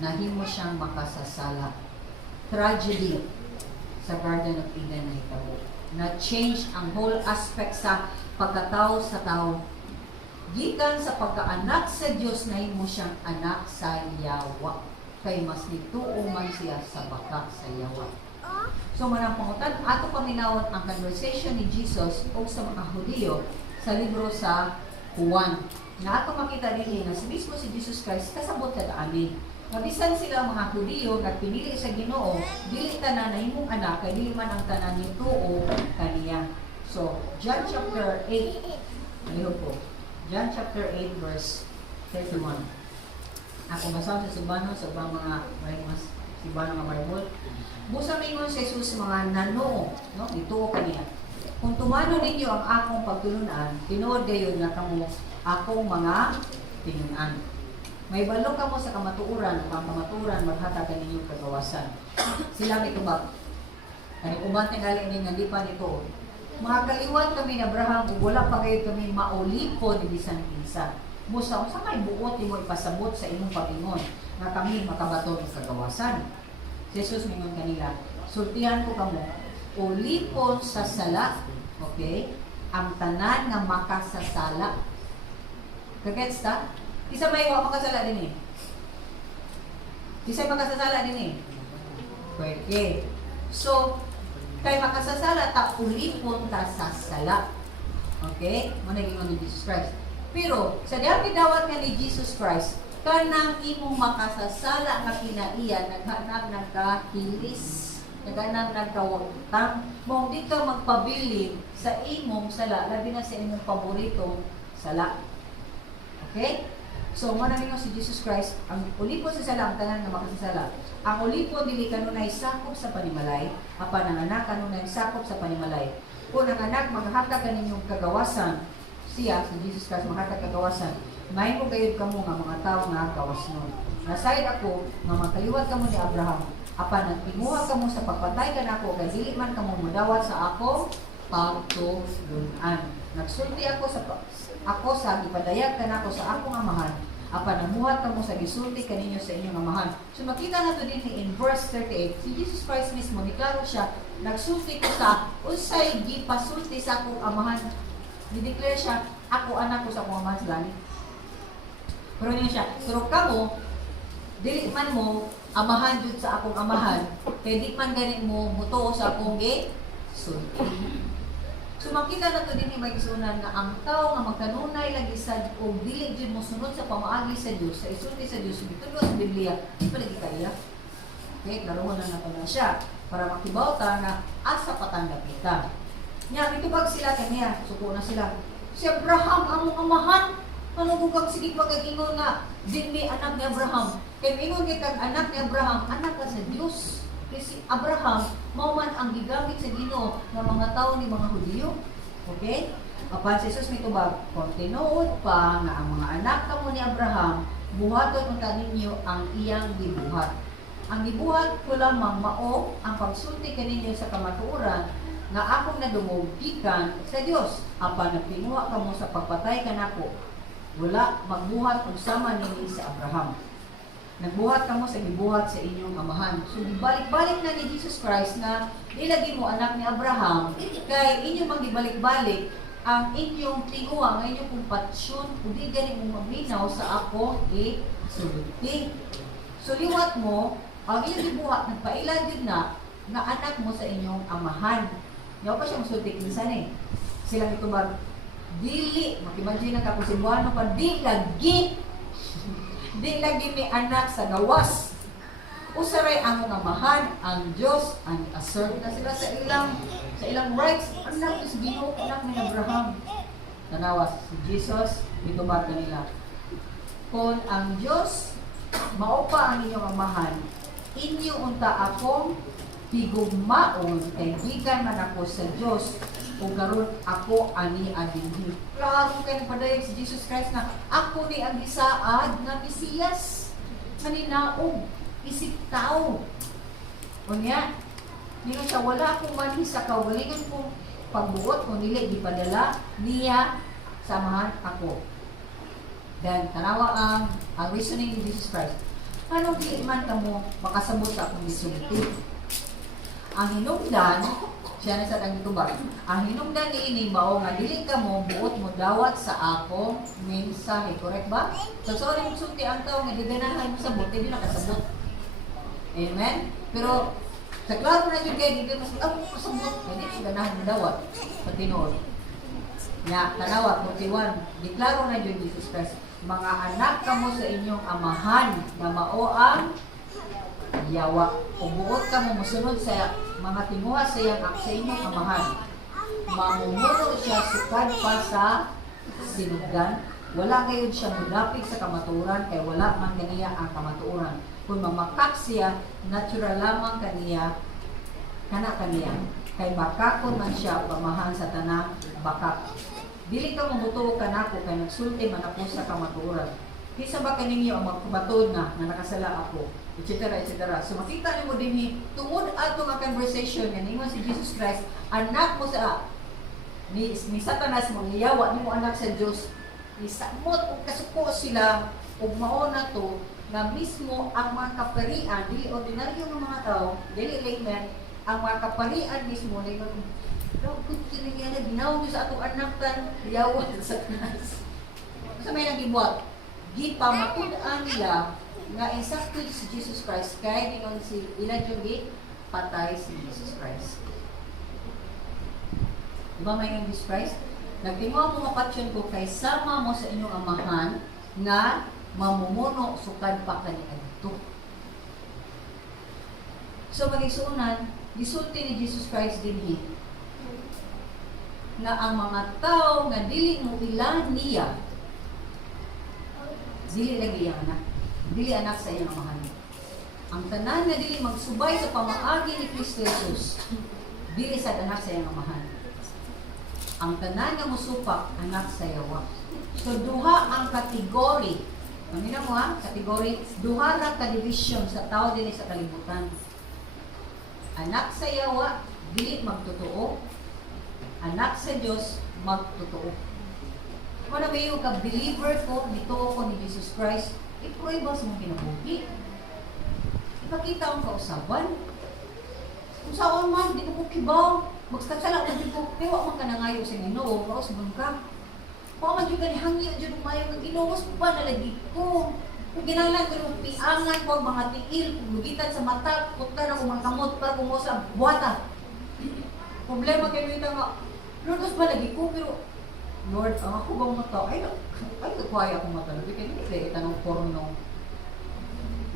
Nahimo siyang makasasala. Tragedy sa Garden of Eden na hitabo. Na-change ang whole aspect sa pagkatao sa tao. Gikan sa pagkaanak sa Diyos na mo siyang anak sa yawa. Kay mas nituo man siya sa baka sa yawa. So manang pangutan, ato paminawon ang conversation ni Jesus o sa mga Hudiyo sa libro sa Juan. Na ato makita din na si mismo si Jesus Christ kasabot sa amin. Mabisan sila mga Hudiyo na pinili sa Ginoo, dili tanan na himong anak, kay dili man ang tanan nituo kaniya. So, John chapter 8, ayun po. John chapter 8 verse 31. Ako basaw sa Subano, sa mga mas Subano nga Bible. Busa mingon sa Jesus mga nanoo, no? Nituo kaniya. Kung tumano ninyo ang akong pagtulunan, tinuod gayon nga kamo akong mga tinunan. May balo ka mo sa kamatuuran, ang kamatuuran maghatag ninyong kagawasan. Sila may tubag. Kani uban tingali ni nga di pa nito. Mga kaliwat kami na Abraham, ug wala pa kayo kami maulipon ni bisan kinsa. Musa unsa may buot nimo ipasabot sa imong pag-ingon nga kami makabaton sa kagawasan. Jesus mingon kanila, sultihan ko kamo, ulipon sa sala, okay? Ang tanan nga makasasala. Kagets ta? Isa may wa makasala din eh. Isa makasasala din eh. Pwede. So, kay makasasala, ta ulipon ta sa sala. Okay? Managing ni Jesus Christ. Pero, sa diyang gidawat nga ni Jesus Christ, kanang imong makasasala nga kinaiya, naghanap nagkahilis, naghanap nagkawagtang, mong di ka magpabilin sa imong sala, labi na sa imong paborito sala. Okay? So, muna ninyo si Jesus Christ, ang ulipon sa sala, ang tanan na makasasala. Ang ulipon, dili kanunay sakop sa panimalay, apan ang anak kanunay sakop sa panimalay. Kung ang anak, maghatag ka ninyong kagawasan, siya, si Jesus Christ, maghatag kagawasan, may mo gayud kamo nga mga tao nga gawas nun. Nasayad ako, nga magkaliwat kamo ni Abraham, apan nagtinguha kamo sa pagpatay ka nako, kay dili man kamo mudawat sa ako, pagtulunan. Nagsulti ako sa ipadayag ka nako sa akong amahan, apan namuhat kamo sa gisulti kaninyo sa inyong amahan. So makita nato din in verse 38, si Jesus Christ mismo niklaro siya, nagsulti ko sa unsay gipasulti sa akong amahan. Dideclare siya, ako anak ko sa akong amahan sa langit. Pero niya siya, pero kamo, dili man mo amahan jud sa akong amahan, kay di man ganin mo mutuo sa akong sulti. So makita na to din ni magisunan na ang tao nga magkanunay lagi sa o dili jud mo sunod sa pamaagi sa Dios, sa isulti sa Dios, bitulo sa Biblia, di pa lagi kaya. Okay, klarohon na nato na siya para makibaw ta na asa patanggap kita. Nya mitubag sila kaniya, suko na sila. Si Abraham among amahan, Ano kung kag sige pag-ingon nga, din mi anak ni Abraham. Kaya ingon kay kag anak ni Abraham, anak ka sa Dios. Kasi Abraham, mao man ang gigamit sa Ginoo ng mga tao ni mga Hudiyo. Okay? Apan si Jesus mitubag, kung tinuod pa nga ang mga anak kamo ni Abraham, buhaton unta ninyo ang iyang gibuhat. Ang gibuhat ko lamang mao ang pagsulti kaninyo sa kamatuoran nga akong nadungog gikan sa Dios. Apan nagtinguha kamo sa pagpatay kanako, wala magbuhat og sama nini sa Abraham. Nagbuhat kamo sa gibuhat sa inyong amahan. So gibalik-balik na ni Jesus Christ na ilagi mo anak ni Abraham kay inyo magibalik-balik ang inyong tinguha nga inyong kumpatsyon kundi gani mo maminaw sa ako sulti. So liwat mo ang inyong gibuhat nagpailan jud na nga anak mo sa inyong amahan. Yaw pa siya musulti kinsan sila mitubag dili, mag-imagine na kapusibuano pa, di lagi may anak sa gawas. Usaray ang amahan, ang Diyos, ang assert na sila sa ilang rights. Anak is Ginoo, anak ni Abraham. Tanawas, si Jesus, mitubag kanila. Kung ang Diyos, maupa ang inyong amahan, inyo unta akong tigugmaon, kay gikan man ako sa Diyos, o karon ako ani adinhi. Klaro kay padayag si Jesus Christ na ako ni ang gisaad nga Mesiyas. Maninaog, isip tao. Unya, nino siya wala akong manhi sa kaugalingon kong pagbuot kung dili gipadala niya samahan ako. Then tanawa ang reasoning ni Jesus Christ. Anong di man kamo makasabot sa akong gisulti? Ang hinungdan siya na sa tagtubag. Ang hinungdan niini mao nga dili ka mo buot mo dawat sa akong mensahe, correct ba? So mo sulti ang tao nga gaganahan mo sabot, hindi na kasabot. Amen. Pero sa klaro na jud kay dili mas kasabot, hindi siya ganahan mo dawat patinuod. Nya tanawa 41, diklaro na jud Jesus Christ, mga anak kamo sa inyong amahan na mao ang yawa. Kung buot ka mo musunod sa mga tinguha sa inyong amahan, mamumuno siya sukad pa sa sinugdan. Wala ngayon siya mudapig sa kamatuoran kay wala man kaniya ang kamatuoran. Kung mamakak siya, natural lamang kaniya kay bakakon man siya pamahan sa tanang bakak. Dili ka mamutuo kanako kay nagsulti man ako sa kamatuoran. Kisa ba kaninyo ang magkubatod na nakasala ako, etc. etc. So makita niyo mo din tungod ato nga conversation nga ningon si Jesus Christ, anak mo sa ni Satanas mangyawa nimo anak sa Dios, isamot ug kasuko sila ug mao na to na mismo ang mga kaparian, dili ordinaryo nga mga tao, dili layman, ang mga kaparian mismo ningon, "Kung kini nga ginawa sa atong anak tan, yawa sa Satanas." Sa may nagibuhat gipamatud-an nila nga insakto si Jesus Christ kay gingon si ila jud patay si Jesus Christ. Diba may ng Jesus Christ? Nagtingaw mo mapatyon ko kay sama mo sa inyong amahan nga mamumuno sukad pa kani adto. So magisunan, gisulti ni Jesus Christ dinhi na ang mga tao nga dili mo ilan niya, dili lagi ang anak. Dili anak sa iyang amahan. Ang tanan nga dili magsubay sa pamaagi ni Kristo Jesus, dili sa anak sa iyang amahan. Ang tanan nga musupak, anak sa yawa. So duha ang kategory. Mamina mo ha, kategory, duha ra ka division sa tao dili sa kalibutan. Anak sa yawa, dili magtotoo. Anak sa Dios, magtotoo. Kung na may ka believer ko, dito ko ni Jesus Christ, i-pray ba sa mga kinabuhi? Ipakita ang kausaban. Kung saan man, di ko kibaw, magsaksala ko dito, pewa man ka na ngayon sa Ginoo, kausban ka. Kung man dyan ka ni hangyo, dyan umayo, nag-inuwas pa nalagi ko. Kung ginalan ko yung piangan ko, mga tiil, lugitan sa mata, punta na mga kamot para kumusa, buwata. Problema kayo ito nga, Lord, ba lagi ko, pero Lord, ang ako bang mata, ay nagkwaya akong mata, Lord, kaya hindi kayo itanong porno.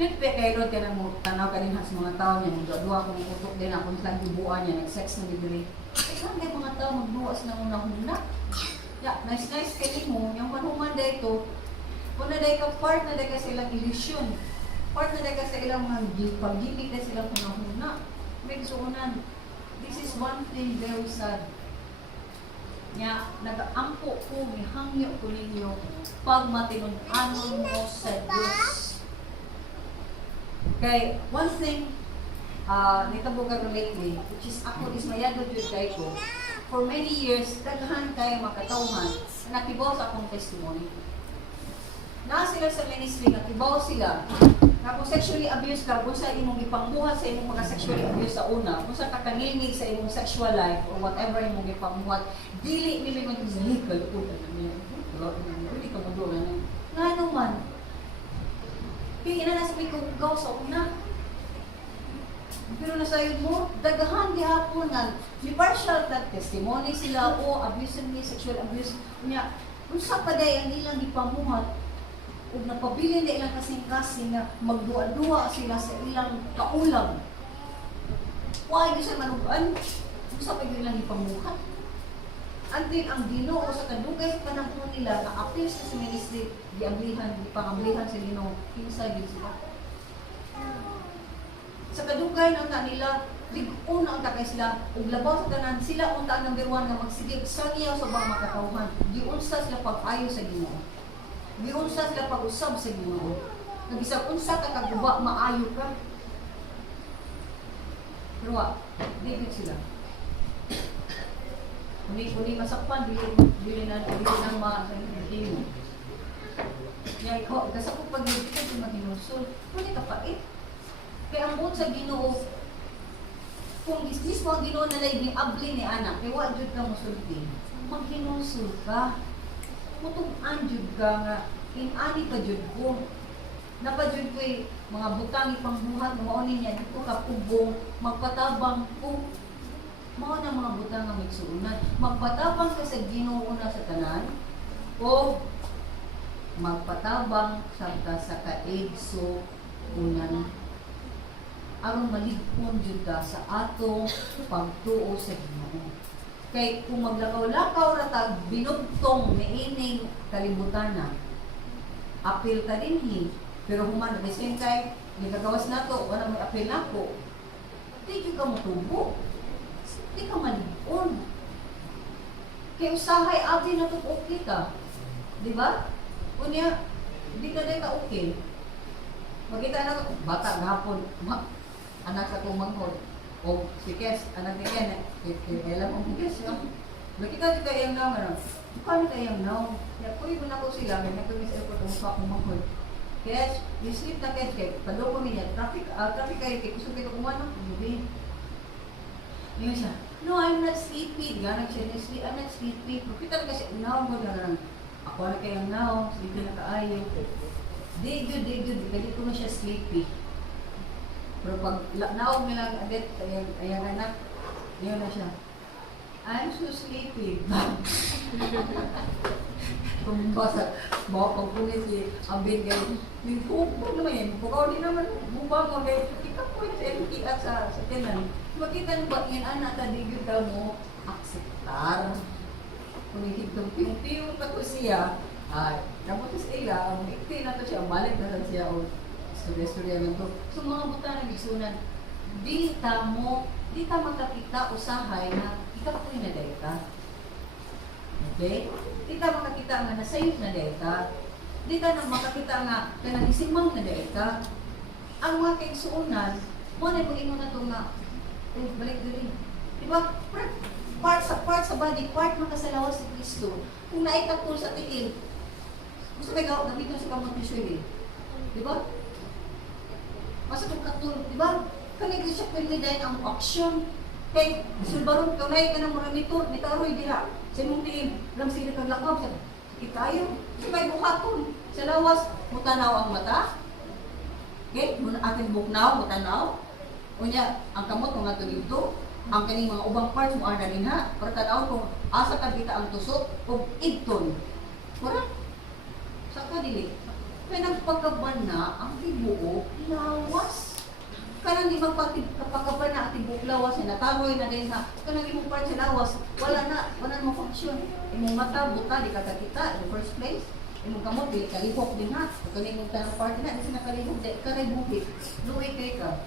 Nagpe kay Lord, kaya nang tanaw ka rin sa mga tao niya, magdua akong utok din, akong isang dubuan niya, nag-sex na bibili. Saan kayo mga tao magduwas na una-una? Ya, nice kay mo, yung manuman dito, kung na ka part na ka silang illusion, part na ka sa ilang mga pag-gimmick na silang panahuna. May suunan. This is one thing very sad. Nya, nag-ampo ko, hangyo ko ninyo, pag matinunanon mo sa Diyos. Kay, one thing, nitabo ka lately, which is ako, is mayado dyan kay ko, for many years, daghan kayo makatauhan, nakibaw sa akong testimony. Na sila sa ministry, nakibaw sila, na kung sexually abused ka, kung sa imong ipangbuhat sa imong mga sexually abused sa una, kung sa kakaninig sa imong sexual life, or whatever imong ipangbuhat, dili nili mo yung zahikal, hindi ka mo doon, nga naman, kaya na nasa may kugaw sa una, pero nasayod mo, dagahan gihapon nga, may partial that testimony sila, o abuse me, sexual abuse niya, kung sa paday ang ilang ipamuhat, ug napabilin na ilang kasing-kasing na magduwa-duwa sila sa ilang kaulang. Why di siya manugaan? Kung sa paday ilang ipamuhat. Until ang Ginoo sa kadugay sa panahon nila, na-appeal sa ministry, di-ablihan, di-pangablihan sa Ginoo, kinsa din sila. Sa kadugay ng nila, una ang takay sila, ug labaw sa tanan sila unta ang number 1 nga magsigig sa niya sa mga makatawhan. Giunsa sila pag-ayo sa Ginoo. Giunsa sila pag-usab sa Ginoo. Nagisag unsa ka kaguba maayo ka. Pero David sila. Kuni masakpan dili nang ma-himo. Ya ikaw kasi kung pag-ibig ka di mahinusol, kuni ka pait. Kaya ang buot sa Ginoo, kung isnis mo ang Ginoo na lay ni abli ni anak, kaya wa jud ka mosulti, maghinusul ka. Mutung-an jud ka nga, inani ka jud ko. Napadjud ko'y mga butang ipangbuhat, maunin niya, dito ka kubong, magpatabang ko. Mao na mga butang nga migsuunan. Magpatabang ka sa Ginoo na sa tanan, o magpatabang sa kaedso unan aron maligpon jud ka sa ato pagtuo sa Ginoo. Kay kung maglakaw-lakaw ra tag binugtong niining kalibutan na, apil ka dinhi, pero human at the same time, nagagawas na to, wala may apil na ko, di jud ka motubo, di ka maligpon. Kay usahay abdi na to okay ka, di ba? Unya, di ka na ka okay. Makita na ko, bata gahapon, anak sa kong manghod, o si Kes, anak ni Ken, alam mo Kes, nakita di kayang naw, paano kayang naw? Kaya kuy mo na ko sila, may nagkamis ako itong sa akong manghod. Kes, you sleep na Kes, kaya padoko niya, traffic kayo, kaya gusto kayo kumano, hindi. Ngayon siya, no, I'm not sleepy. Ganag siya, I'm not sleepy. Kita na kasi, naw mo na lang, ako na kayang naw, sleepy na kaayo. Di good, kasi ko na siya sleepy. Pero pag naog nilang adet, ayang anak, yun na siya. I'm so sleepy. Kung basa, bawa pang pulis si Ambin kayo, huwag naman yan, pukaw din naman, bubang mo kayo, kita po yung LT at sa tinan. Makita niyo ba yan, anak, tadigil ka mo, akseptar. Kung higitong piyong-piyong ka ko siya, namutos ila, ikti na to siya, balik na siya, o storya-storya lang to. So mga buta na gisunan, di ta makakita usahay na ikapoy na data. Okay? Di ta makakita nga nasayot na data. Di ta na makakita nga kananisimang na data. Ang mga kaigsuunan, mo na mo na ito nga, balik dali. Diba? Part sa body, part makasalawas si Kristo. Kung naikapul sa tiil, gusto may gamitin sa kamot ni Shirley. Diba? Masa kung katul, di ba? Kanigli siya pwede dahil ang aksyon. Kay, sulbaron, kaunay ka ng mga mitaroy dira. Sa mong tingin, lang sila kang lakaw. Sakit tayo. Kasi may buhaton. Sa lawas, mutanaw ang mata. Okay? Ating buknaw, mutanaw. Unya, ang kamot, mga to dito. Ang kaning mga ubang parts mo ana din ha. Para tanaw kung asa ka kita ang tusok, o igton. Correct? Saka dili. Kaya nagpagkaban na ang tibuo, lawas. Kanang di magpakapan na ating buklawas, nataroy na din ha. Kanang imong part sa lawas, wala na mo function. Imong mata, buta, di ka kakita in the first place. Imong kamot, di kalihok din ha. Kung kanimong tanang part na, di siya nakalihok, di ka rin bukit. Luwi kay ka.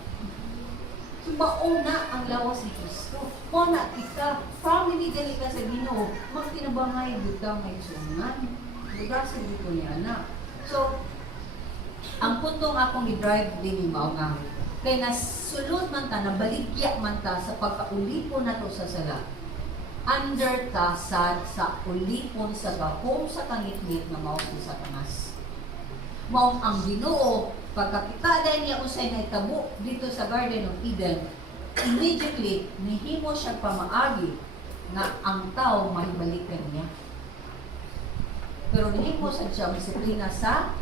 So, mauna ang lawas ni Kristo. Mauna kita, family gali ka sa Ginoo, magtinabangay kita may sungan. Budasan dito ni anak. So, ang puntong akong i-drive din yung maunga. Kaya nasulod man ta, nabaligya man ta sa pagkaulipon na to sa sala. Under ta sa ulipon sa gahom sa kangitngit na mao si Satanas. Mao ang Ginoo, pagkakita dahil niya usay na itabo dito sa Garden of Eden, immediately nihimo siya pamaagi na ang tao mahibalikan niya. Pero nihimo siya disiplina sa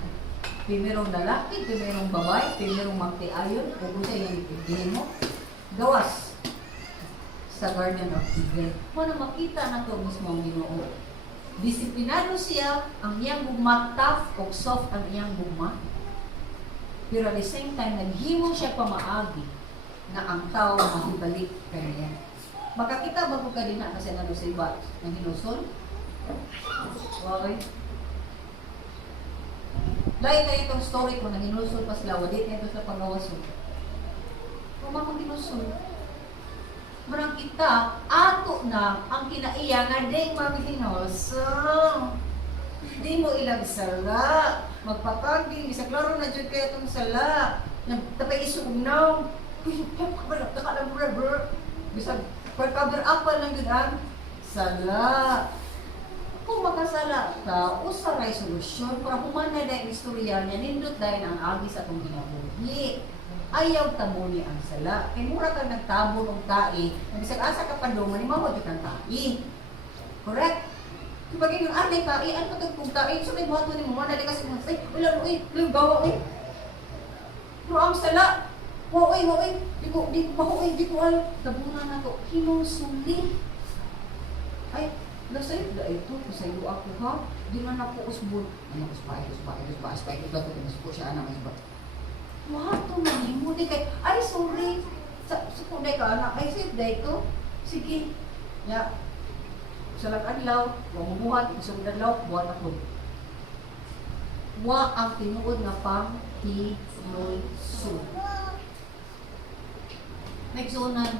primerong lalaki, primerong babae, primerong magtiayon, o kung siya yung ipigilin mo, gawas sa Garden of Eden. Kung makita na ito mismo ang Ginoo. Disiplinado siya, ang iyang gugma, tough o soft ang iyang gugma. Pero at the same time, naghimo siya pamaagi na ang tao mahibalik kaniya. Makakita ba ko ka din na kasi nalo sa iba ng hinusol? Okay. Lain na itong story ko na hinusol pa sila, wadit na ito sa pagawason. Kung akong hinusol, marang kita, ato na ang kinaiya nga di mamihinusol. Di mo ilang sala. Magpataging, isa klaro na dyan kaya itong sala. Nagtapay isugnaw. Uy, kabalap na ka lang, brother. Bisa, cover up pa lang yun ang sala. Kung makasala ka, usaray solusyon para humana na yung istorya niya, nindot dahil ang agis atong ginabuhi. Ayaw tamo ni ang sala. Kaya mura kang nagtabo ng tae, nagsag-asa ka pa doon, manimawa di kang tae. Correct? Kapag yung ate tae, ano pa kung tae? So may buhato ni mo, nali kasi mga, ay, wala, gawa, pero ang sala, waway, di ko alam, tabunan na to, hinusuli. Ay, nasa'yo na ito, nasa'yo ako ha, di man ako usbol. Ano, usbay, ito ko siya, anak, usbay. Wato na mo, di kay, ay, sorry, sa kuday ka, anak, ay, save day ito, sige, ya, sa lag-adlaw, buhat, isang adlaw, buhat ako. Wa ang tinuod nga pang hinulso. Nagsunan,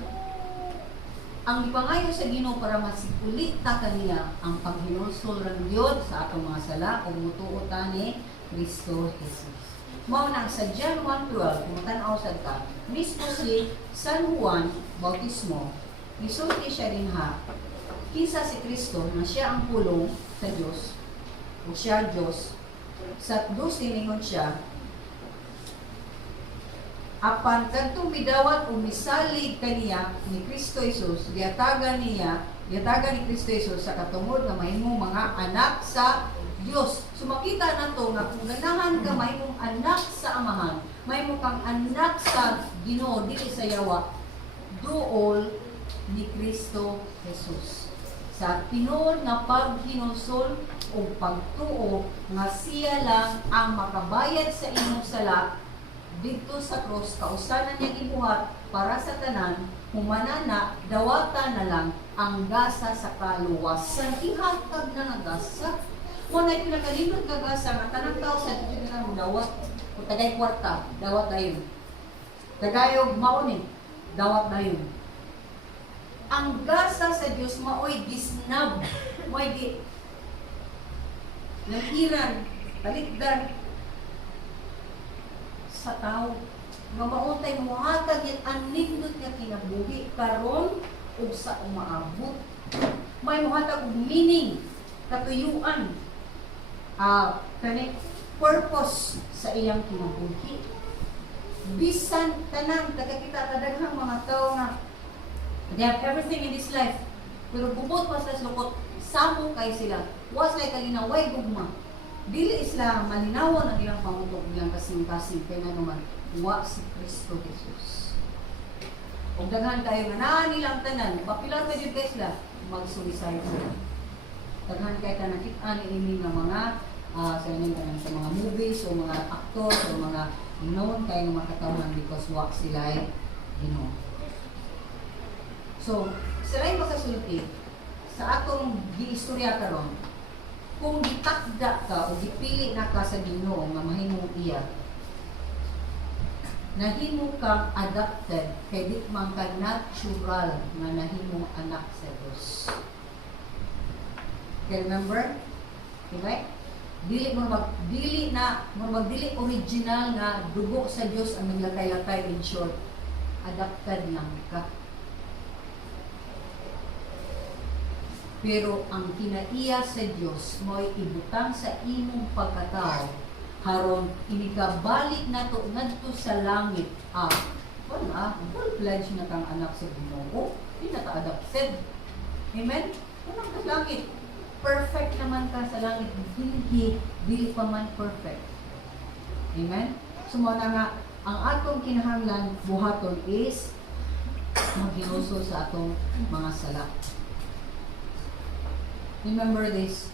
ang ipangayo sa Ginoo para masipuli ta kaniya ang paghinulsol ng Dios sa atong mga sala kung mutuo ta ni Kristo Jesus. Mao na sa John 1:12, kung tan-aw sad ta, mismo si San Juan Bautismo, nisulti siya din ha, kinsa si Kristo na siya ang pulong sa Dios o siya Dios. Sa dos niningon siya, apan kadtong bidawat o misalig kaniya ni Kristo Jesus, diatagan ni Kristo Jesus sa katungod nga mahimong mga anak sa Dios. So makita na to nga kung ganahan ka mahimong anak sa amahan, mahimo kang anak sa Ginoo dili sa yawa, duol ni Kristo Jesus. Sa tinuod nga paghinulsol o pagtuo nga siya lang ang makabayad sa imong sala dito sa cross, kausanan niya gibuhat para sa tanan, humanana, dawata na lang ang gasa sa kaluwasan. Ihatag na nga gasa. Kung na pinakalimot nga gasa, nga tanang tao sa dito na mo dawat, kung tagay kwarta, dawat na yun. Tagayog maunin, dawat na yun. Ang gasa sa Diyos maoy gisnab, maoy di nahiran, talikdan sa tao. Nga mauntay muhatag yan ang nindot nga kinabuhi karon ug sa umaabot. May muhatag og meaning, katuyuan, purpose sa iyang kinabuhi. Bisan tanang tagakita kadaghang mga tao nga they have everything in this life. Pero bubot pa sa lukot, samo kay sila. Was like kalinaway gugma. Dili sila malinawon ang ilang pamutog, ilang kasing-kasing. Kaya nga naman, wa si Kristo Jesus. Kung daghan kayo nga na nilang tanan, papilar pa dito kayo sila, mag-suicide sila. Daghan kayo nakita ni ini nga mga sa mga movies o mga aktor o mga Known kay nga makatawan because wa sila ay Ginoo. So, sila'y makasulti sa atong giistorya karon, kung gitakda ka o gipili na ka sa Ginoo nga mahimong iya, nahimo kang adopted kay di man ka natural nga nahimong anak sa Dios. Okay, remember? Okay? Dili original nga dugo sa Dios ang naglakay-lakay, in short. Adopted lang ka. Pero ang kinaiya sa Dios mo'y ibutang sa imong pagkatao haron inikabalik nato ngadto sa langit. Full pledge na kang anak sa Ginoo. Di na ka adopted. Amen? Unang ka langit. Perfect naman ka sa langit. Dili pa man perfect. Amen? Sumuna nga, ang atong kinahanglan buhaton is maghinuso sa atong mga sala. Remember this,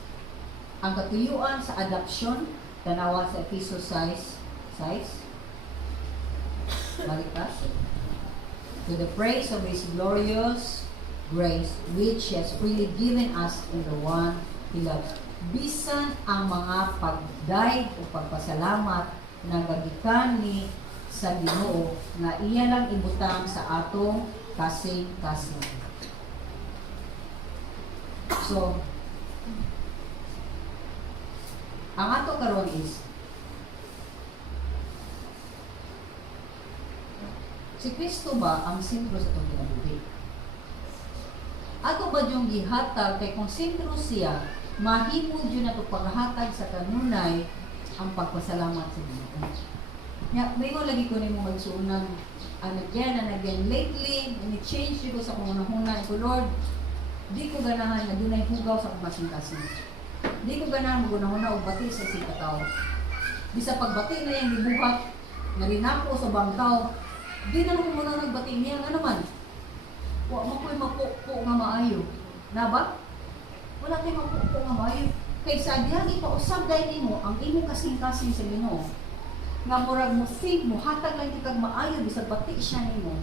ang katuyuan sa adoption, tanawa sa Ephesians 6, balikas, to the praise of His glorious grace, which He has freely given us in the one He loves. Bisan ang mga pagdaig o pagpasalamat na gagikan ni sa Ginoo nga iya lang ibutang sa atong kasing-kasing. So, ang ato karon is si Kristo ba ang sentro sa atong kinabuhi? Ato ba yung gihatag kay kung sentro siya, mahimo yun na ito paghatag sa kanunay ang pagpasalamat sa Ginoo. May mo lagi ko nimo magsuunang again and again lately, ni-change ko sa kung unang-una ko, Lord, di ko ganahan na dunay hugaw sa kasing-kasing. Di ko ganahan mag-unang-una o bati sa isang katao. Di sa pagbati na yung gibuhat, narinako sa bangkaw, di na nung muna nagbati niya, ano man, wa makoy mapupo nga maayo. Na ba? Wala kayo mapupo nga maayo. Kay sa diyan ipausab dahil nimo ang imong kasing-kasing sa Ginoo. Nga murag mo think mo hatag lang kag maayo bisag bati siya nimo.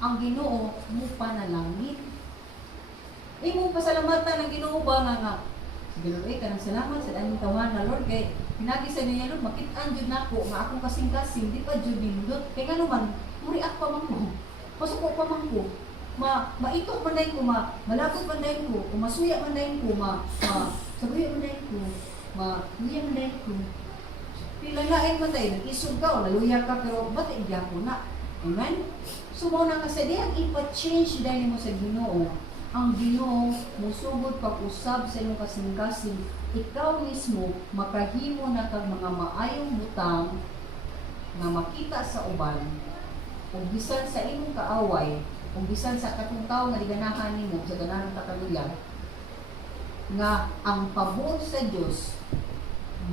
Ang Ginoo mo panalangin. Imong pasalamatan ang Ginoo ba nga sige Lord, kanang salamat sa daming tawanan Lord kay pinagi sa niya Lord makit-an jud nako nga akong kasing-kasing di pa jud nindot. Kay ngano man muriak pa man ko. Pasuko pa man ko. Maitok man dayon ko, malabot man dayon ko, masuya man dayon ko, sabuya man dayon ko, luya man dayon ko. Pilalain man dayon, isog ka o naluya ka, pero ba't idiya ko na? Amen? So mo na kasi diyan ipa-change dahil mo sa Ginoo. Ang Ginoo musugod pag-usab sa imong kasing-kasing, ikaw mismo makahimo na kag mga maayong butang nga makita sa uban, ug bisan sa imong kaaway, kung bisan sa katong tao nga diganahan nimo sa ganahan ta kaluya nga ang pabor sa Dios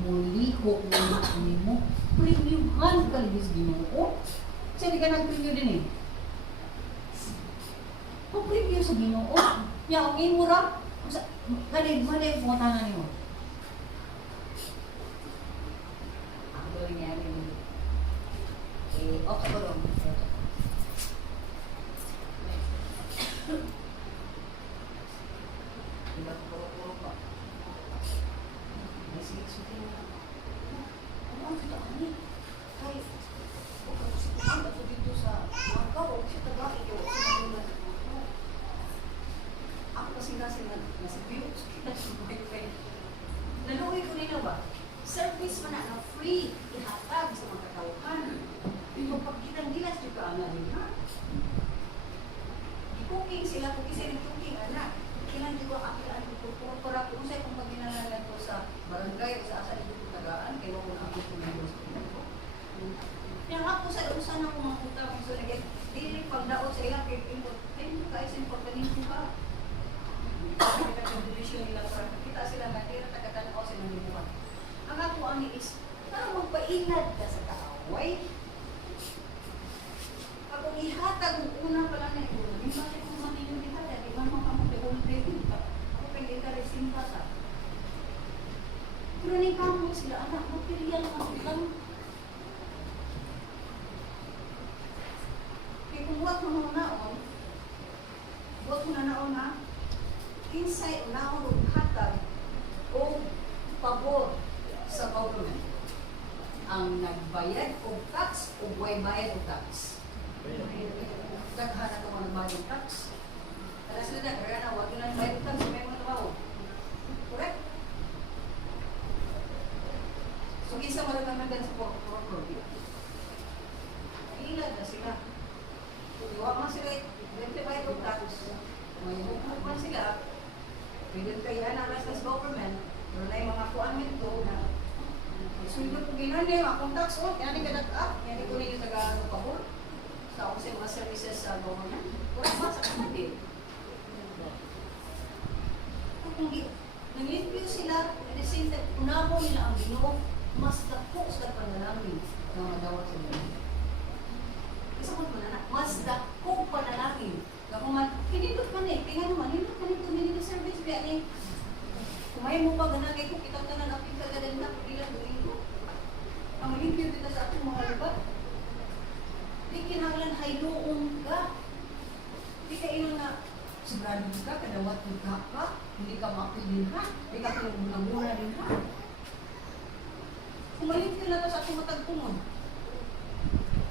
mulihok nimo premiumhan kalibis Ginoo. Sa diganang premium din eh. Kung premium sa Ginoo, nya ang imo ra sa kanid man ay putangan nimo. Ang galing niya ni okay ko lang. Ibat puro-puro pa. May sige-sige mo. Ano ito ani? Kay, ang ato dito sa magaw, o siya tagain ko. Ako kasi nasa views. Naluwi ko nila ba? Service man na free, ihatag sa mga katauhan. Yung pagkitang-gilas yung kaananin ha? Cooking sila, cooking sila yung cooking, anak. Kailan di ko akilaan ko para kung sa'yo kung pagkinalalan ko sa barangay o sa asa dito kong tagaan, kaya ko na ako kung nag-hospital ko. Yang ako sa usan ako mga puta, kung sa nagay, di pagdaot sa ilang kipingot, ay mo ka isin pagkanin ko ka. Kita yung division nila para kita sila nga, tira tagatanaw sila ng buwan. Ang ako ang is, parang magpailad ka sa kaaway. Kung ihatag mo una pa lang na ito, di ba kayo kung mali yung ihatag, di ba mga kamong devolve ka? Ako kaya kita rin simpata. Pero ni kamo sila, anak, material ka lang. kung buhat mo naon, buhat mo na naon na, kinsay naon o hatag o pabor sa government. Ang nagbayad o tax o buhay bayad o tax. Daghan na ito mga nagbayad o tax. Alas na na, kaya na, wag na bayad o tax, may mga trabaho. Correct? So, isa malagamagdan sa corporate. Ilan na sila. Kung iwa man sila, pwede bayad o tax. May hukuk man sila, pwede kaya na alas sa government, pero na yung mga kuan nito na sulit ko ginani, akong tax o, yan yung kanak-up, yan yung kunin yung taga-ano pa mo, sa ako sa mga services sa government. Kurang ba sa kapatid? Kung nang-review sila, at the same time, unaho nila ang Ginoo, mas dako sa panalangin na madawat sa Ginoo. Isa ko na mas dako panalangin. Kung man, pinindot man eh, kaya naman, pinindot man ito, pinindot service, kaya eh, kumain mo pa ganang kayo, kitang ka na napin ka ganang na, ilang domingo. Ang limpyo dito sa ating mga lugar. Di kinahanglan hayloong ka. Di ka ilang na, sigurado ka, kadawat mo ka, hindi ka mapilin ha, hindi ka pinagmula din ha. Kumalimpyo na ito sa ating matagpungon.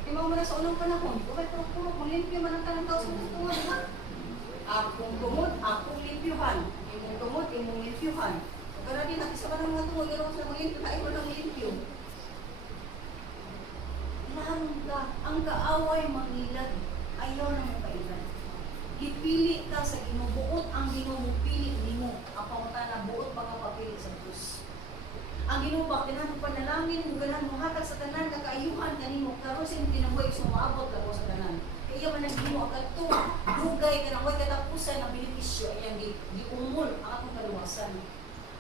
Imaw mo na sa unang panahon, kung may puro kung limpyo man ang tanang tao sa tuntungan, ha? Akong tumod, akong limpyuhan. Imong tumod, imong limpyuhan. Kaya din, nakisa ka ng mga tumod, gano'n sa mga limpyo, kain mo ng limpyo. Larong ka, ang kaaway mangilag, ayaw na mo kailan. Ipili ka sa ginubuot ang ginumupili nimo. Ang pangutan na buot pagkapapili sa Diyos. Ang ginubak, tinan mo panalangin, mugalan mo hatag sa tanan, kakaayuhan kanimo, karon sa imong kinabuhi, sumaabot lang mo sa tanan. Kaya man naghimo ang kadto, dugay ka na, huwag katapusan ang benepisyo, ay ang giumol ang atong kaluwasan.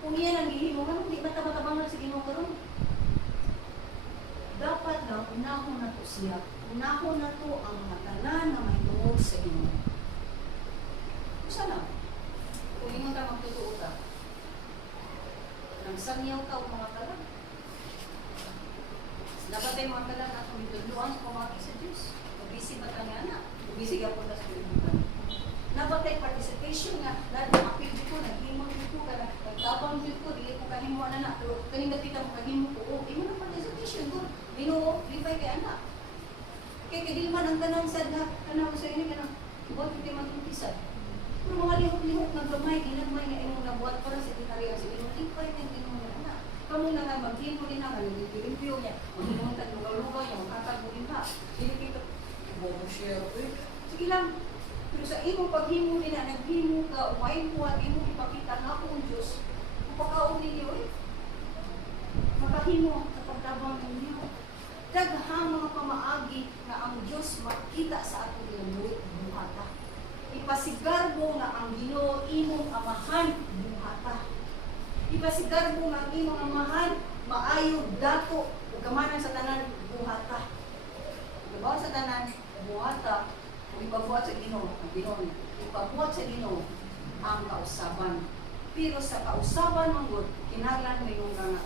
Kung iyan ang gihimo, ganun, di mata-matabang na sa ginoo karon. Dapat lang, unahon na to siya. Unahon na to ang mga tanan na may tungod sa ginoo. Kusa lang, kung ingon ka magtutuo ka, nagsangyaw ka o mga talan. Dapat ay mga talan at kumituduan sa pamaki sa Diyos. Kubisi ba ka nga na? Kubisi ka po sa kalimutan. Dapat ay participation nga. Dahil makapil ko, naghimang ko ka na, nagtabang ko, dili ko kahimo na na. Pero kaning gatita mo kahimo ko, o, imo na participation ko. Ginoo, lipay kay anak. Kaya kadilman ang tanang sad na, tanaw sa inyo ka na, huwag hindi matungkisan. Pero mga lihok-lihok na gamay, ginagmay na imong nabuhat para sa itinariya sa inyo, lipay na ginoo na anak. Kamu na nga maghimo din na, nalimpyo niya, maghinong taglugaw-lugaw niya, magkatago din ha. Hindi kita, bobo share, sige lang. Pero sa imong paghimo din na, naghimo ka, umayin po at imong ipakita nga po ang Diyos, upakaon ninyo makahimo sa pagtabang ninyo. Daghang mga pamaagi na ang Diyos makita sa ato nilang buhata. Ipasigar mo nga ang Ginoo imong amahan buhata. Ipasigar mo nga ang imong amahan maayo dato ug kamanan sa tanan buhata. Diba sa tanan buhata, kung ipabuhat sa Ginoo, ang Ginoo, ipabuhat sa Ginoo ang kausaban. Pero sa kausaban manggod, kinahanglan mo yung nga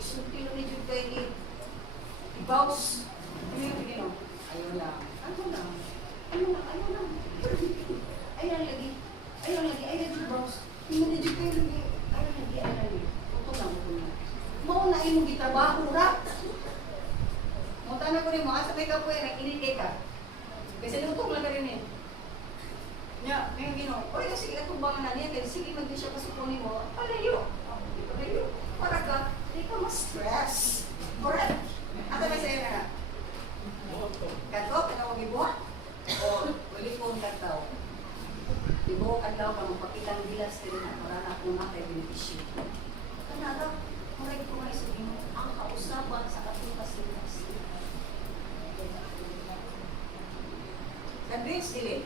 sulti na medyo kayo i-bounce. Ano yung Ginoo? Ayaw lang. Ano lang? Ayaw lang. Ayaw lagi. Ayaw bounce. Hindi na dyan kayo lagi. Ayaw lagi. Ito lang. Mauna yung gitrabaho ra. Mutana ko rin mo, asa kay ka po yan, nag-init ka. Kasi lutong lang ka rin eh. Nya, ngayon Ginoo, oy, sige, atubangan na niya, sige, mag-siya kasukunin mo, palayo. Para ka, hindi ka ma-stress. Correct? Ata ba sa'yo na? Kato, pinawag ibuha? O, wali po ang kataw. Ibuha ka daw ka magpakilang bilas ka rin na para na kung makay benepisyo. Kanada, correct ko nga isipin mo, ang kausapan sa ating pasilas. Convince, dili.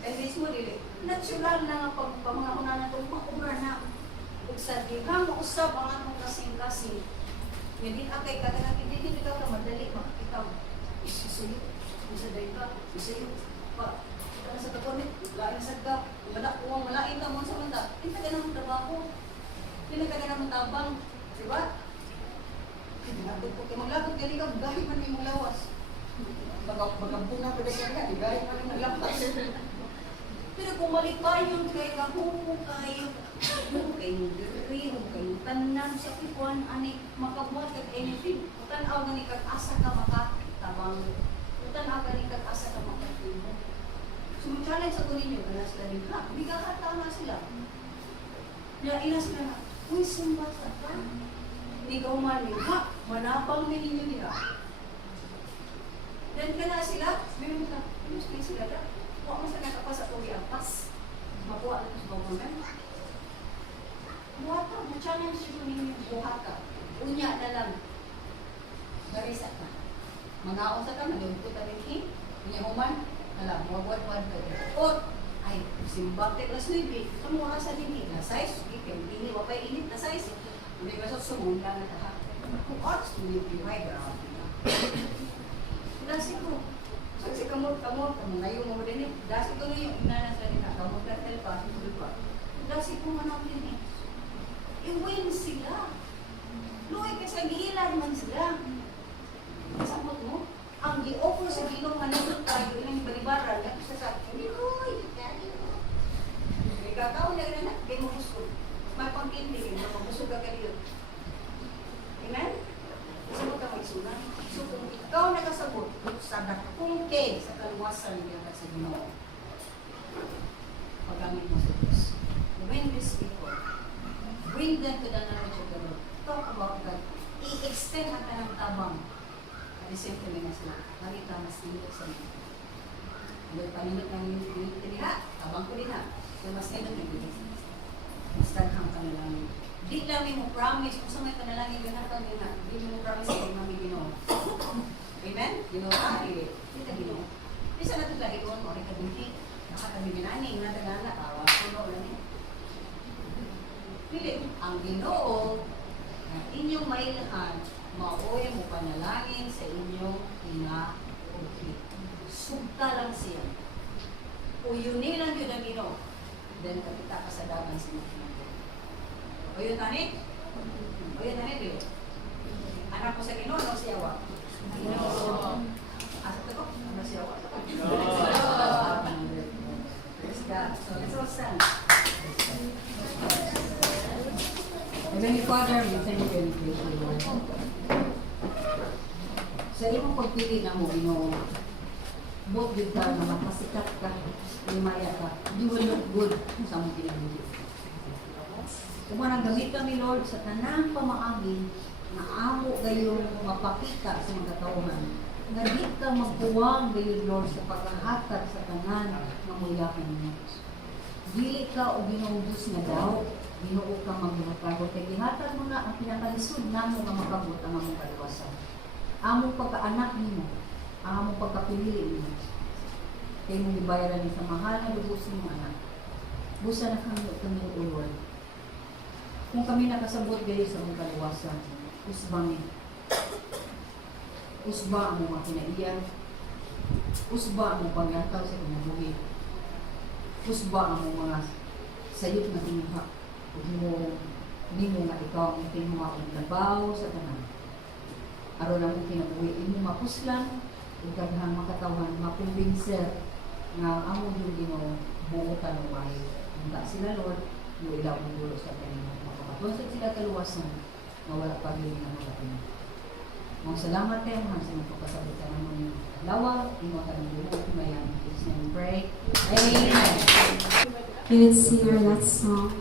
Convince mo, dili. Natural na nga pagpamangahuna na itong maura na. Ug sa dihang usab ang atong kasing-kasing. Hindi akay kadang hindi ka madali makita mo. Isuyo, isa day ka, isuyo pa. Kita na sa taponet, lain sa ka, malak uwang malain ka mo sa manda. Hindi ka ganang trabaho. Hindi ka ganang tabang, di ba? Maglabot ka, maglabot ka, man may mong lawas. Magkampunga pa rin ka, igay pa rin naglapas. Pero kung malipayon kay kahupo kayo, kayong diri, kayong tanan sa kikuan, ani makabuhat kag anything, tanaw nga ni kag-asa ka makatabang, tanaw ka ni kag-asa ka makatimo. So, challenge ako ninyo, kaya sila din, ha, hindi kakataw na sila. Kaya ina sila na, uy, simba sa ka. Hindi ka umaling, ha, manapang na ninyo nila. Then ka na sila, meron ka, ano sila na? Huwag mo sa nakapasa o i-ampas. Mabuha na sa government. Buhat ka, ma-challenge ko ninyo, buhat ka. Unya na lang. Barisa ka. Mangaon sa ka, mag-iumpot ka rin unya human, alam, buhat-buhat ka. O, ay, simbang teklas nito, kamu oras sa dini, na size, ikim, ini, wapay init na size. Hindi ka sa sumunda na taha. Kung oras, hindi piway, grabe na. Lasi ko. Kasi kamot, ngayon mo din eh. Dasi ko ngayon, inanas na rin na, kamot na telpa, dasi ko manok din eh. I-win sila. Luwi ka sa giilan man sila. Kasabot mo, ang gi-offer sa ginong manunod tayo, ilang balibaran, at sa sabi, Uy, may kakao na rin na, kayo mo gusto. May pangkindi, kayo mabusog ka dito. Amen? Gusto mo ka magsunan? So, kung ikaw nakasabot sa dakong cave sa kaluwasan niya sa Ginoo, paggamit mo sa Diyos. Win these people. Bring them to the knowledge of the Lord. Talk about God. I-extend ang kanang tabang. At the same time, sila. Halika, mas nilot sa mga. May paninot ng nilot nila, tabang ko din ha. So, mas nilot ng nilot. Mas taghang panalangin. Di lang mo promise, kung sa may panalangin yun hatang yun na, di mo promise kay Mami Ginoo. Amen? Ginoo ka, kita Ginoo. Di sa natin lagi doon, ori ka binti, nakatabiminaning, natagana, tawa, puno lang eh. Pili, ang Ginoo, na inyong mailahan, mauwi mo panalangin sa inyong pinaulit. Sugta lang siya. Uyunin lang yun ang Ginoo. Then, kapita ka sa dagan sa mga. O yun tani? Dili. Anak ko sa Ginoo, no siya wa? Ginoo. Asa ko? Ano siya wa? Praise God. So let's all stand. Heavenly Father, we thank you and praise you, Lord. Sa imong pagpili na mo, Ginoo, buot yun ka na mapasikat ka, limaya ka, you will look good sa mong pinagbuti. Kung manang gamit kami, Lord, sa tanang pamaagi, na amo gayong mapakita sa mga katauhan, na di ka magpuwang gayon, Lord, sa pagkahatag sa tanan na muyakan mo. Dili ka o ginuubos nga daw, Ginoo ka maghatag. Kaya gihatag mo na ang pinakalisod na mo nga makabot ang among kaliwasan. Among pagkaanak nimo, among pagkapilili nimo. Kaya mong ibayaran sa mahal na lubos ng anak. Busa na kami ulol. Kung kami nakasabot gayon sa among kaliwasan, usbangin. Usba ang mga kinaiyan. Usba ang mga paglantaw sa kinabuhi. Usba ang mga sayot na tinuha. Hindi mo nga ikaw ang tinuha ang labaw sa tanan. Aron ang kinabuhi, imo mapuslan, ug daghang makatawan, makumbinser nga amo yung Ginoo buutan ng bahay. Handa sila, Lord, yung ilaw ng dulo sa kanila. Makapatunsod sila kaluwasan na wala pag-ibig ng mga Pinoy. Mga salamat kayo, mga sa mga pagkasabot ka naman yung lawa, imo ka ng buong kumayan. In Jesus' name we pray. Amen. Let's sing our last song.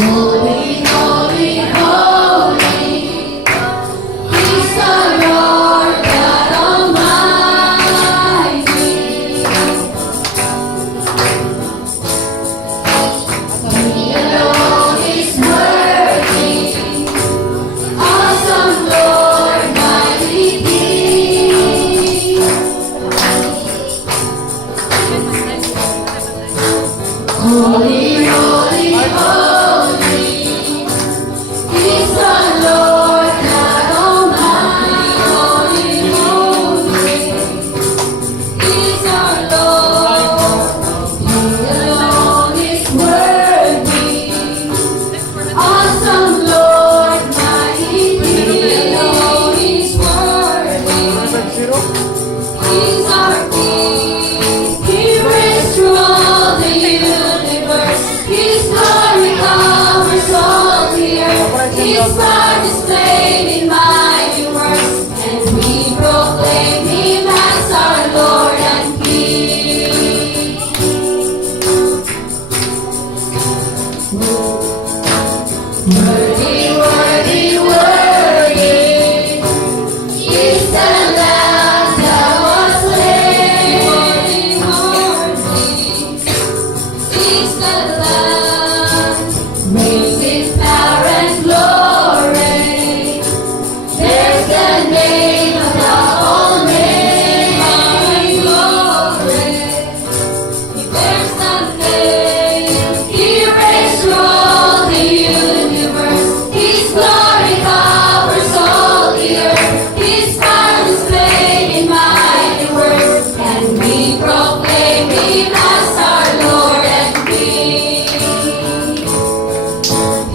Holy, holy, holy, He's the Lord God Almighty. He alone is worthy, awesome Lord, mighty King. Holy, holy, holy, He's the Lord God Almighty. Holy, holy, His power displayed in mighty works, and we proclaim Him as our Lord and King. Worthy, worthy, worthy is the Lamb that was slain. Worthy, worthy is the Lamb, reigns in power and glory. There's the name above all names. Glory. There's the name. He reigns through all the universe. His glory covers all the earth. His power displayed in mighty works, and we proclaim Him as our Lord and King.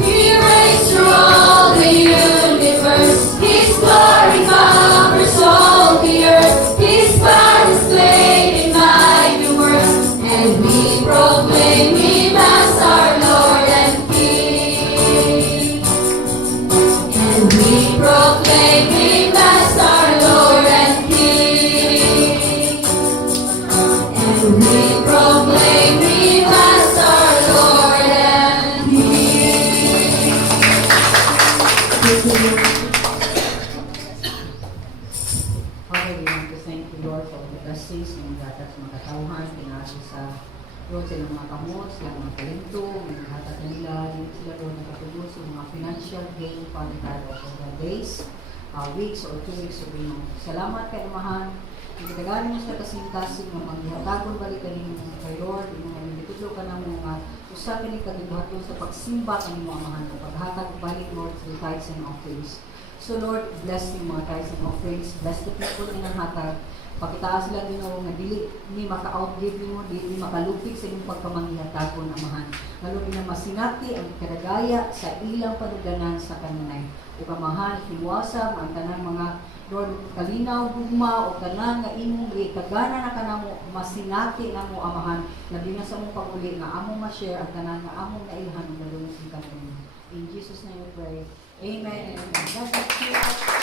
He reigns through all the universe. His glory covers all the earth. His power displayed in mighty works, and we proclaim Him as our Lord and King. And we proclaim Him as our Lord and King. And we proclaim Him as our Lord and King. Okay, we want to thank the Lord for the blessings ng dapat sa mga katauhan, pinasa sa Lord sa ilang mga kamot, sa ilang mga talento, may naghatat na nila, hindi sila Lord nakatulong sa mga financial gain, Father God, of the days, weeks, or 2 weeks of being. Salamat kay Amahan, itagalan mo sa kasintasin ng maghihatagon balikan mo kay Lord, yung mga nilitulo ka ng mga usapan ni kagibuhaton sa pagsimba ng mga Amahan, o paghatag balik Lord sa tithes and offerings. So Lord, bless yung mga tithes and offerings, bless the people in ang hatag, pakitaas sila Ginoo nga dili ni maka-outgive mo, dili makalupig sa inyong pagkamangihatagon Amahan. Ngalo na masinati ang kadagaya sa ilang panuganan sa kanunay. O Amahan, hiwasa ang tanang mga Lord, kalinaw, gugma, o tanan nga imong kagana na kanamo, masinati na mo Amahan, labi na sa mong pag-uli nga among ma-share ang tanan nga among nailhan ng dalawang singkapon. In Jesus' name we pray. Amen. God bless you.